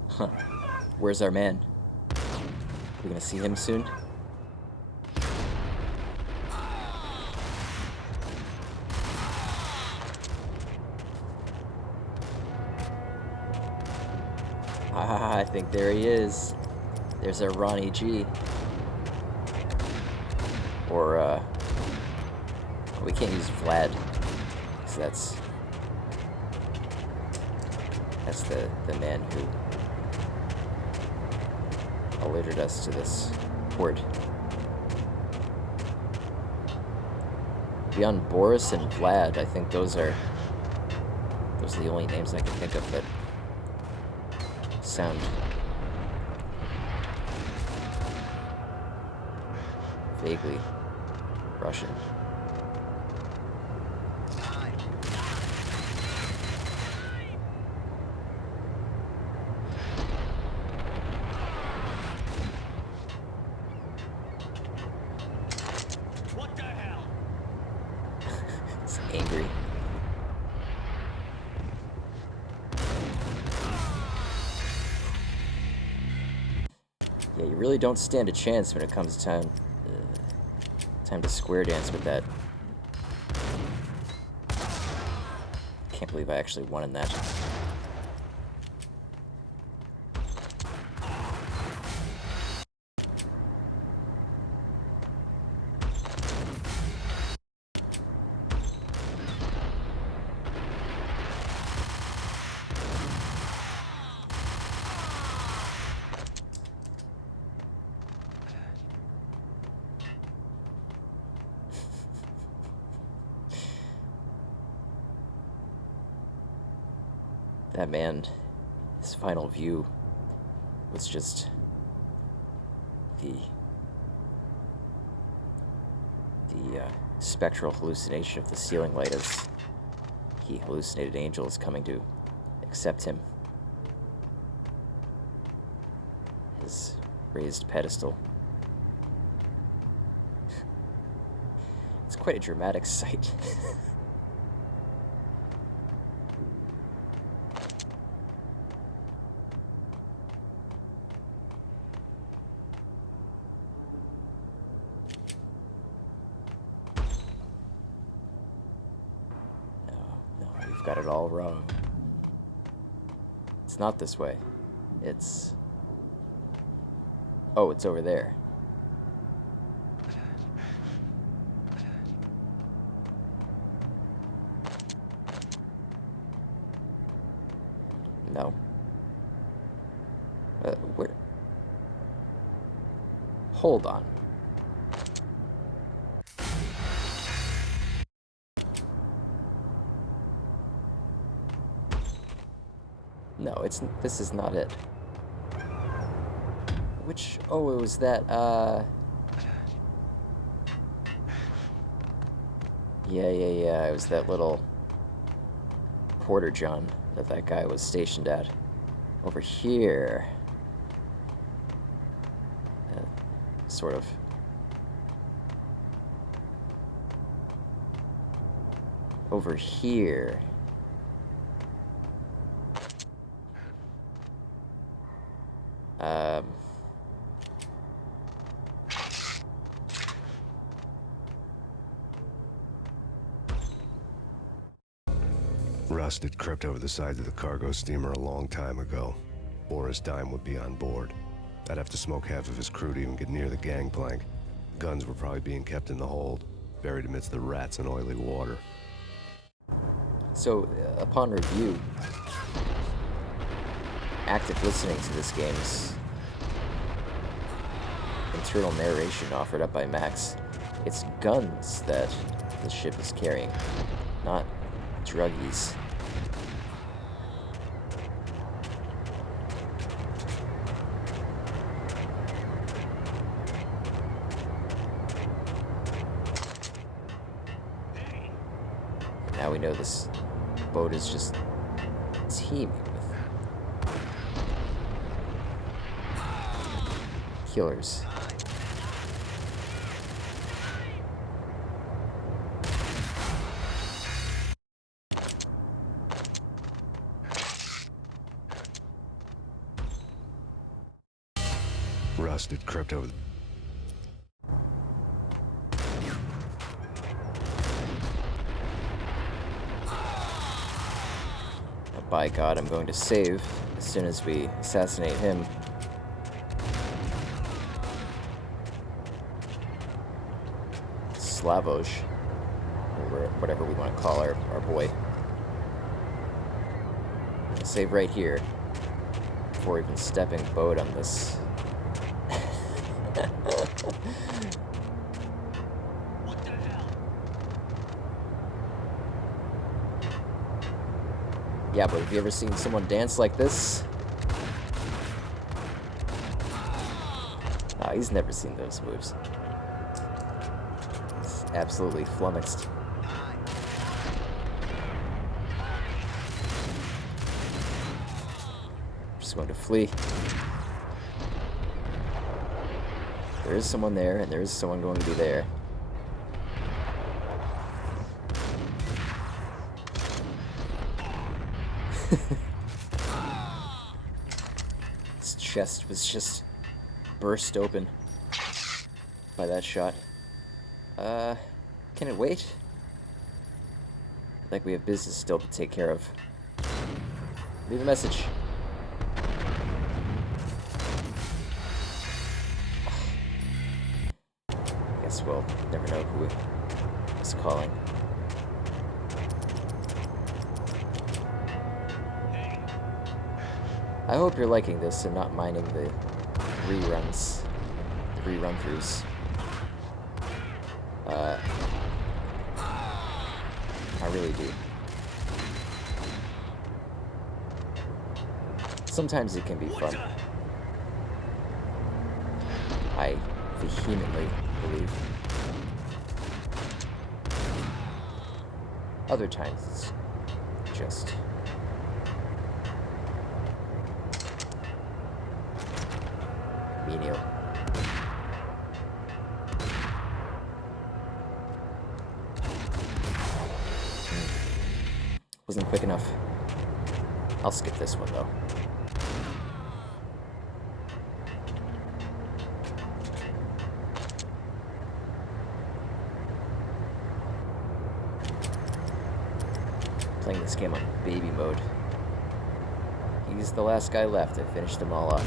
Huh. Where's our man? We gonna see him soon? Ah, I think there he is. There's our Ronnie G. Or, we can't use Vlad, because that's the man who alerted us to this port. Beyond Boris and Vlad, I think those are the only names I can think of that sound vaguely Russian. What the hell? It's angry. Yeah, you really don't stand a chance when it comes time to square dance with that. Can't believe I actually won in that. That man, his final view was just the spectral hallucination of the ceiling light as he hallucinated angels coming to accept him. His raised pedestal. It's quite a dramatic sight. Got it all wrong. It's not this way. It's... Oh, it's over there. No. Where? Hold on. No, this is not it. Which, oh, it was that, yeah, it was that little porter john that guy was stationed at. Over here. Sort of. Over here. Rust had crept over the sides of the cargo steamer a long time ago. Boris Dime would be on board. I'd have to smoke half of his crew to even get near the gangplank. Guns were probably being kept in the hold, buried amidst the rats and oily water. So, upon review, active listening to this game's internal narration offered up by Max, it's guns that the ship is carrying, not druggies. Now we know this boat is just teeming with killers. Rust had crept over. by God, I'm going to save as soon as we assassinate him. Slavoj, or whatever we want to call our boy. Save right here before even stepping boat on this. What the hell? Yeah, but have you ever seen someone dance like this? Oh, he's never seen those moves. He's absolutely flummoxed. Just going to flee. There is someone there, and there is someone going to be there. His chest was just burst open by that shot. Can it wait? Like we have business still to take care of. Leave a message. Guess we'll never know who is calling. I hope you're liking this and not minding the reruns, the rerun-throughs. I really do. Sometimes it can be fun. I vehemently believe. Other times it's just menial. Wasn't quick enough. I'll skip this one though. Playing this game on baby mode. He's the last guy left. I finished them all up.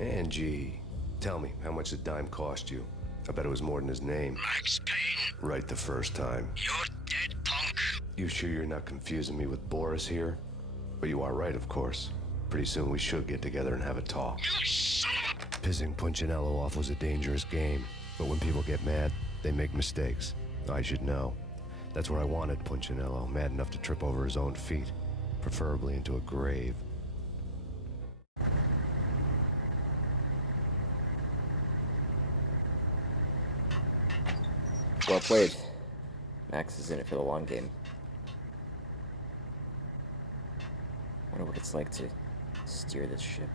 Angie, tell me, how much did Dime cost you? I bet it was more than his name. Max Payne, Right the first time. you're dead, punk. You sure you're not confusing me with Boris here? But you are right, of course. Pretty soon we should get together and have a talk. You son of a... Pissing Punchinello off was a dangerous game, but when people get mad, they make mistakes. I should know. That's where I wanted Punchinello, mad enough to trip over his own feet, preferably into a grave. Well played. Max is in it for the long game. I wonder what it's like to steer this ship.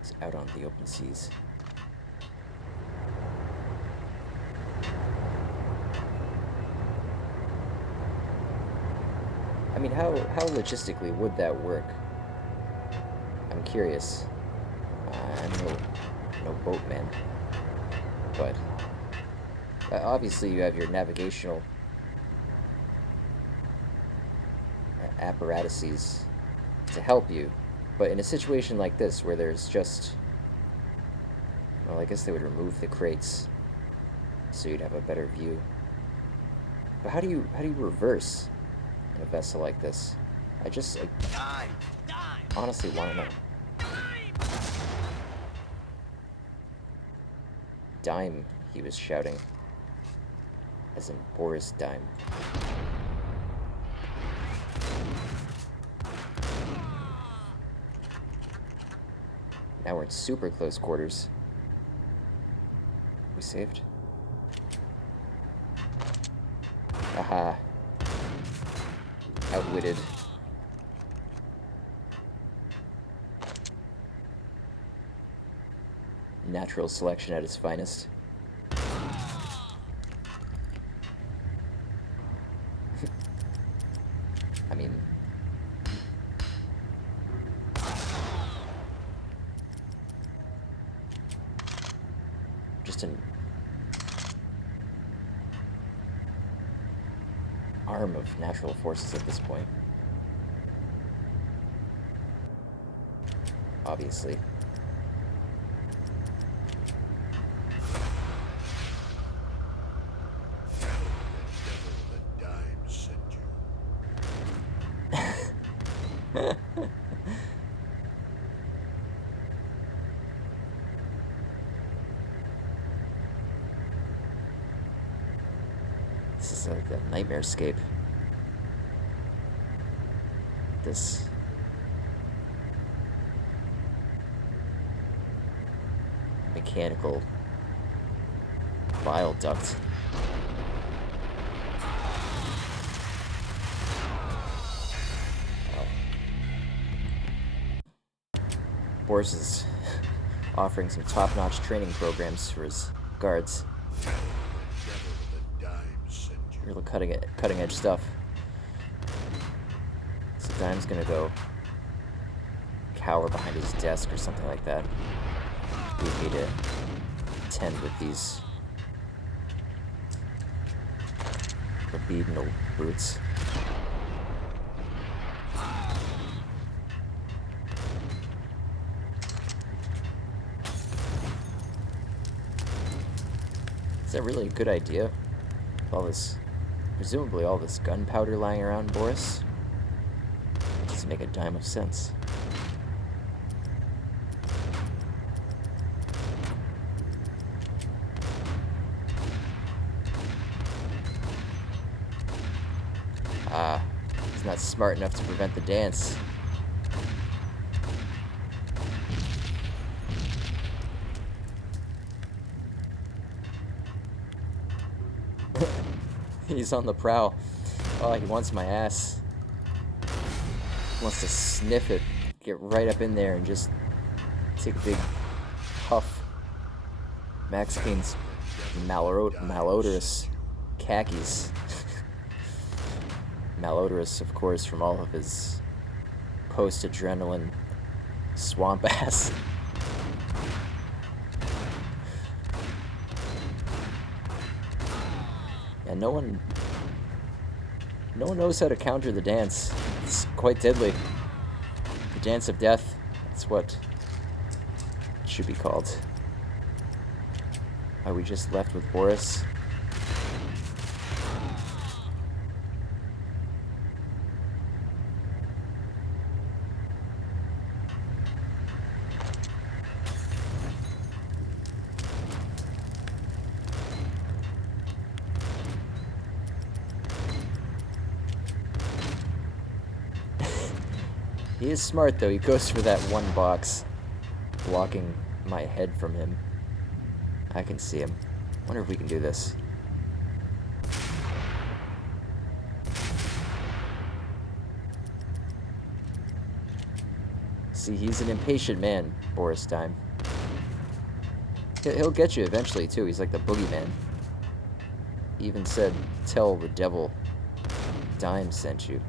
It's out on the open seas. I mean, how logistically would that work? I'm curious. I'm no boatman, but obviously you have your navigational apparatuses to help you, but in a situation like this where there's just, well, I guess they would remove the crates so you'd have a better view. But how do you reverse in a vessel like this? I honestly want to know. Dime, he was shouting. As in Boris Dime. Now we're in super close quarters. We saved? Aha. Outwitted. Natural selection at its finest. I mean, just an arm of natural forces at this point. Obviously. The Dime sent you. This is like a nightmarescape. This mechanical bile duct. Boris is offering some top-notch training programs for his guards. The Dime sent you. Really cutting-edge stuff. So Dime's gonna go cower behind his desk or something like that. Leave me to tend with these libidinal brutes. Is that really a good idea? All this, presumably all this gunpowder lying around, Boris? Doesn't make a dime of sense. Ah, he's not smart enough to prevent the dance. He's on the prowl. Oh, he wants my ass. He wants to sniff it, get right up in there and just take a big puff. Max Payne's malodorous khakis. Malodorous, of course, from all of his post-adrenaline swamp ass. And no one knows how to counter the dance. It's quite deadly. The dance of death. That's what it should be called. Are we just left with Boris? He is smart, though. He goes for that one box, blocking my head from him. I can see him. Wonder if we can do this. See, he's an impatient man, Boris Dime. He'll get you eventually, too. He's like the boogeyman. He even said, "Tell the devil Dime sent you."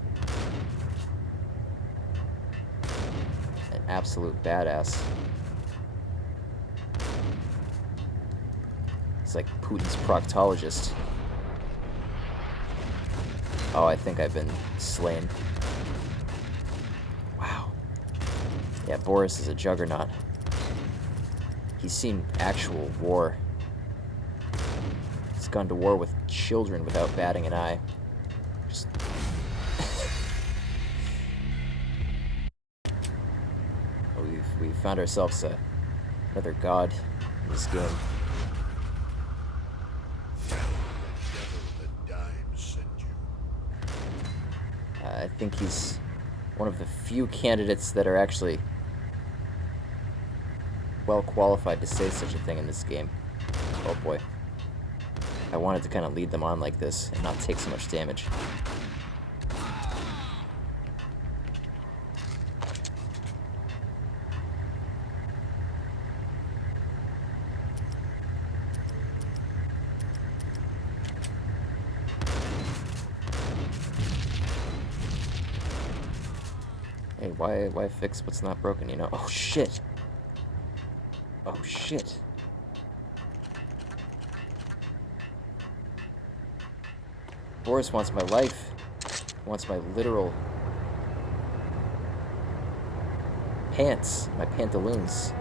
Absolute badass. It's like Putin's proctologist. Oh, I think I've been slain. Wow. Yeah, Boris is a juggernaut. He's seen actual war. He's gone to war with children without batting an eye. Just we found ourselves another god in this game. The Dime sent you. I think he's one of the few candidates that are actually well qualified to say such a thing in this game. Oh boy. I wanted to kind of lead them on like this and not take so much damage. Hey, why fix what's not broken, you know? Oh, shit! Oh, shit! Boris wants my life. Wants my literal pants, my pantaloons.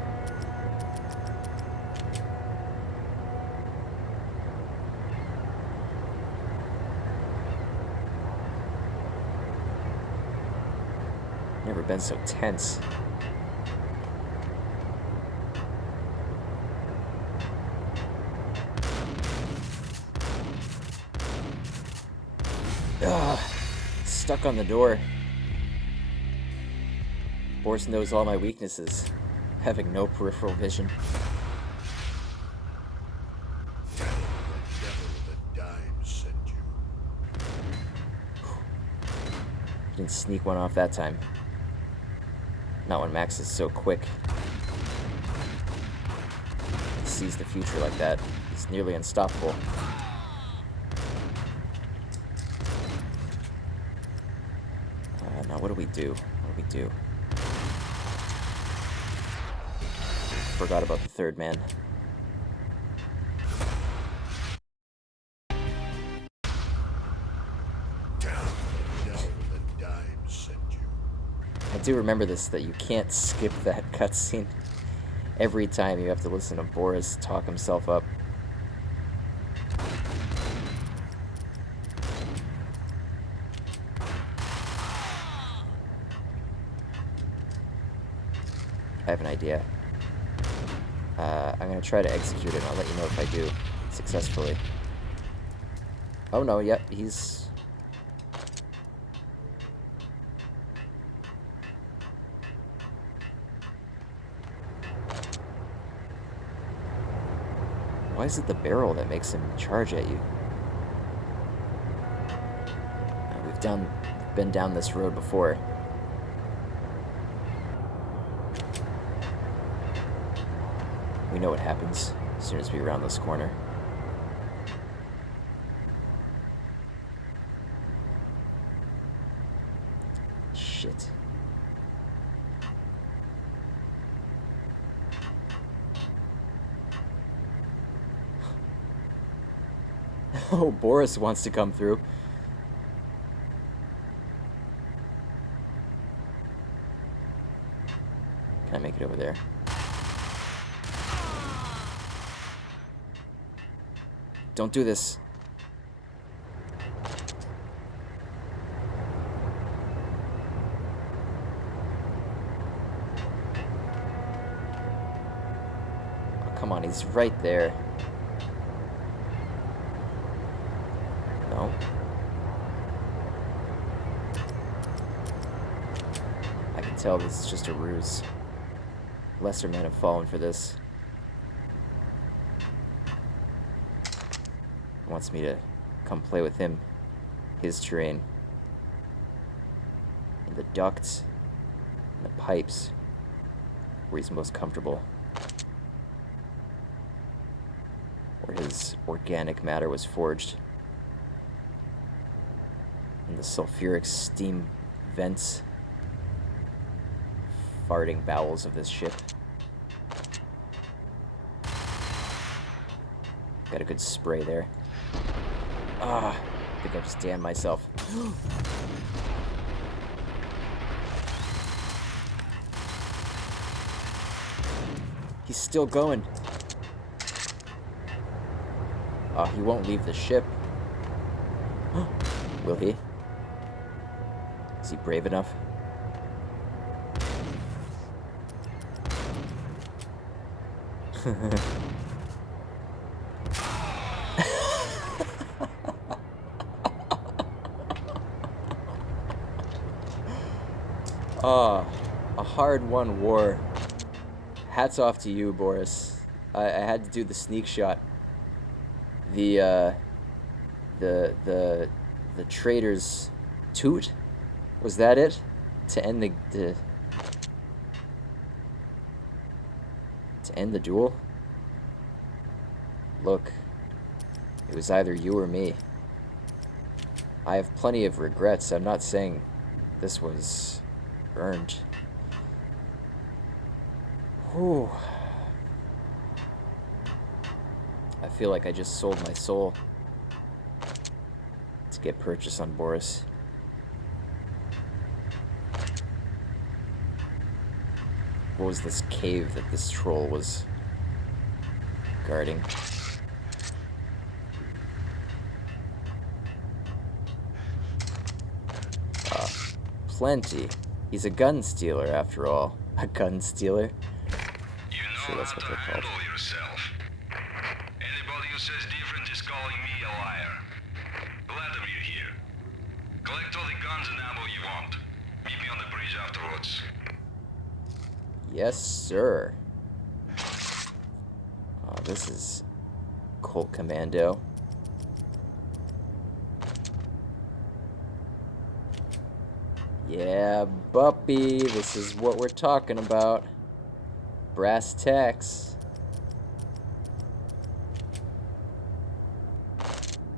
Never been so tense. Ugh, stuck on the door. Boris knows all my weaknesses, having no peripheral vision. Tell the devil the dime sent you. Didn't sneak one off that time. Not when Max is so quick. He sees the future like that. He's nearly unstoppable. Now what do we do? What do we do? Forgot about the third man. Tell the devil the dime sent you. I do remember this, that you can't skip that cutscene. Every time you have to listen to Boris talk himself up. I have an idea. I'm gonna try to execute it, and I'll let you know if I do successfully. Oh no, yep, he's... Why is it the barrel that makes him charge at you? We've been down this road before. We know what happens as soon as we round this corner. Shit. Oh, Boris wants to come through. Can I make it over there? Don't do this. Oh, come on, he's right there. No. I can tell this is just a ruse. Lesser men have fallen for this. Wants me to come play with him, his terrain, in the ducts, in the pipes, where he's most comfortable, where his organic matter was forged, in the sulfuric steam vents, farting bowels of this ship. Got a good spray there. Ah, I think I just damned myself. He's still going. Oh, he won't leave the ship. Will he? Is he brave enough? A hard-won war. Hats off to you, Boris. I had to do the sneak shot. The traitor's toot? Was that it? To end the duel? Look, it was either you or me. I have plenty of regrets. I'm not saying this was earned. Whew. I feel like I just sold my soul to get purchase on Boris. What was this cave that this troll was guarding? Plenty. He's a gun stealer, after all. A gun stealer? You know Sure, that's how what to they're called. handle yourself. Anybody who says different is calling me a liar. Glad of you here. Collect all the guns and ammo you want. Meet me on the bridge afterwards. Yes, sir. Oh, this is Colt Commando. Yeah, Buppy, this is what we're talking about. Brass tacks.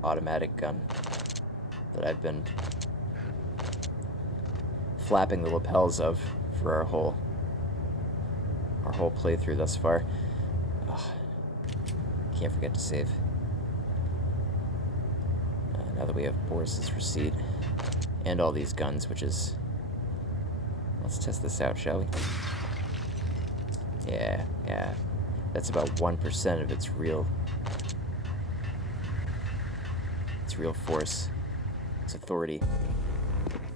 Automatic gun that I've been flapping the lapels of for our whole playthrough thus far. Ugh. Can't forget to save. Now that we have Boris's receipt and all these guns, which is... Let's test this out, shall we? Yeah. That's about 1% of its real force. Its authority.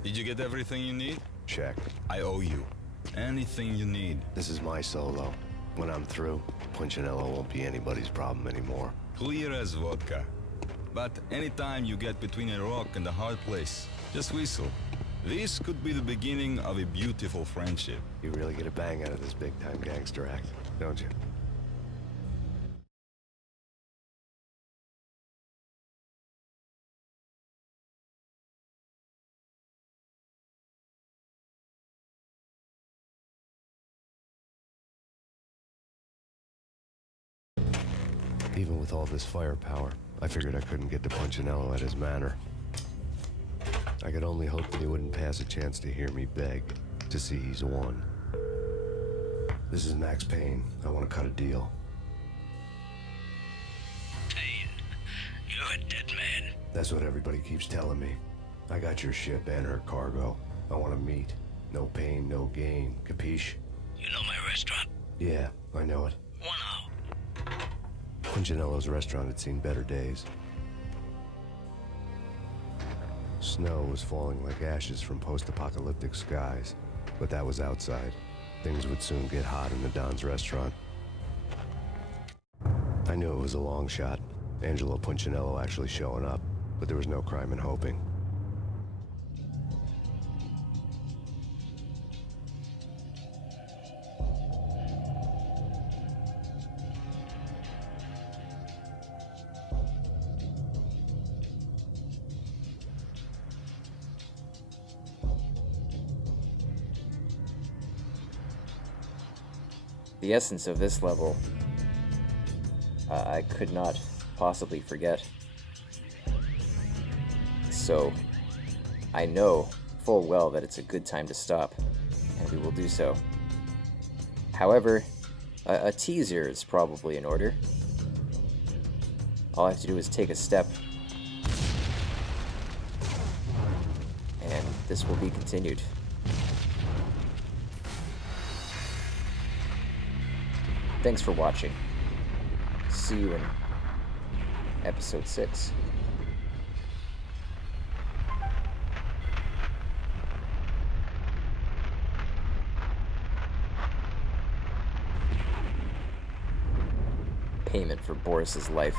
Did you get everything you need? Check. I owe you. Anything you need. This is my solo. When I'm through, Punchinello won't be anybody's problem anymore. Clear as vodka. But anytime you get between a rock and a hard place, just whistle. This could be the beginning of a beautiful friendship. You really get a bang out of this big-time gangster act, don't you? Even with all this firepower, I figured I couldn't get to Punchinello at his manor. I could only hope that he wouldn't pass a chance to hear me beg, to see he's won. This is Max Payne. I want to cut a deal. Payne, you're a dead man. That's what everybody keeps telling me. I got your ship and her cargo. I want to meet. No pain, no gain. Capiche? You know my restaurant? Yeah, I know it. 1 hour. Punchinello's restaurant had seen better days. Snow was falling like ashes from post-apocalyptic skies, but that was outside. Things would soon get hot in the Don's restaurant. I knew it was a long shot, Angelo Punchinello actually showing up, but there was no crime in hoping. The essence of this level, I could not possibly forget. So, I know full well that it's a good time to stop, and we will do so. However, a teaser is probably in order. All I have to do is take a step, and this will be continued. Thanks for watching. See you in episode 6. Payment for Boris's life.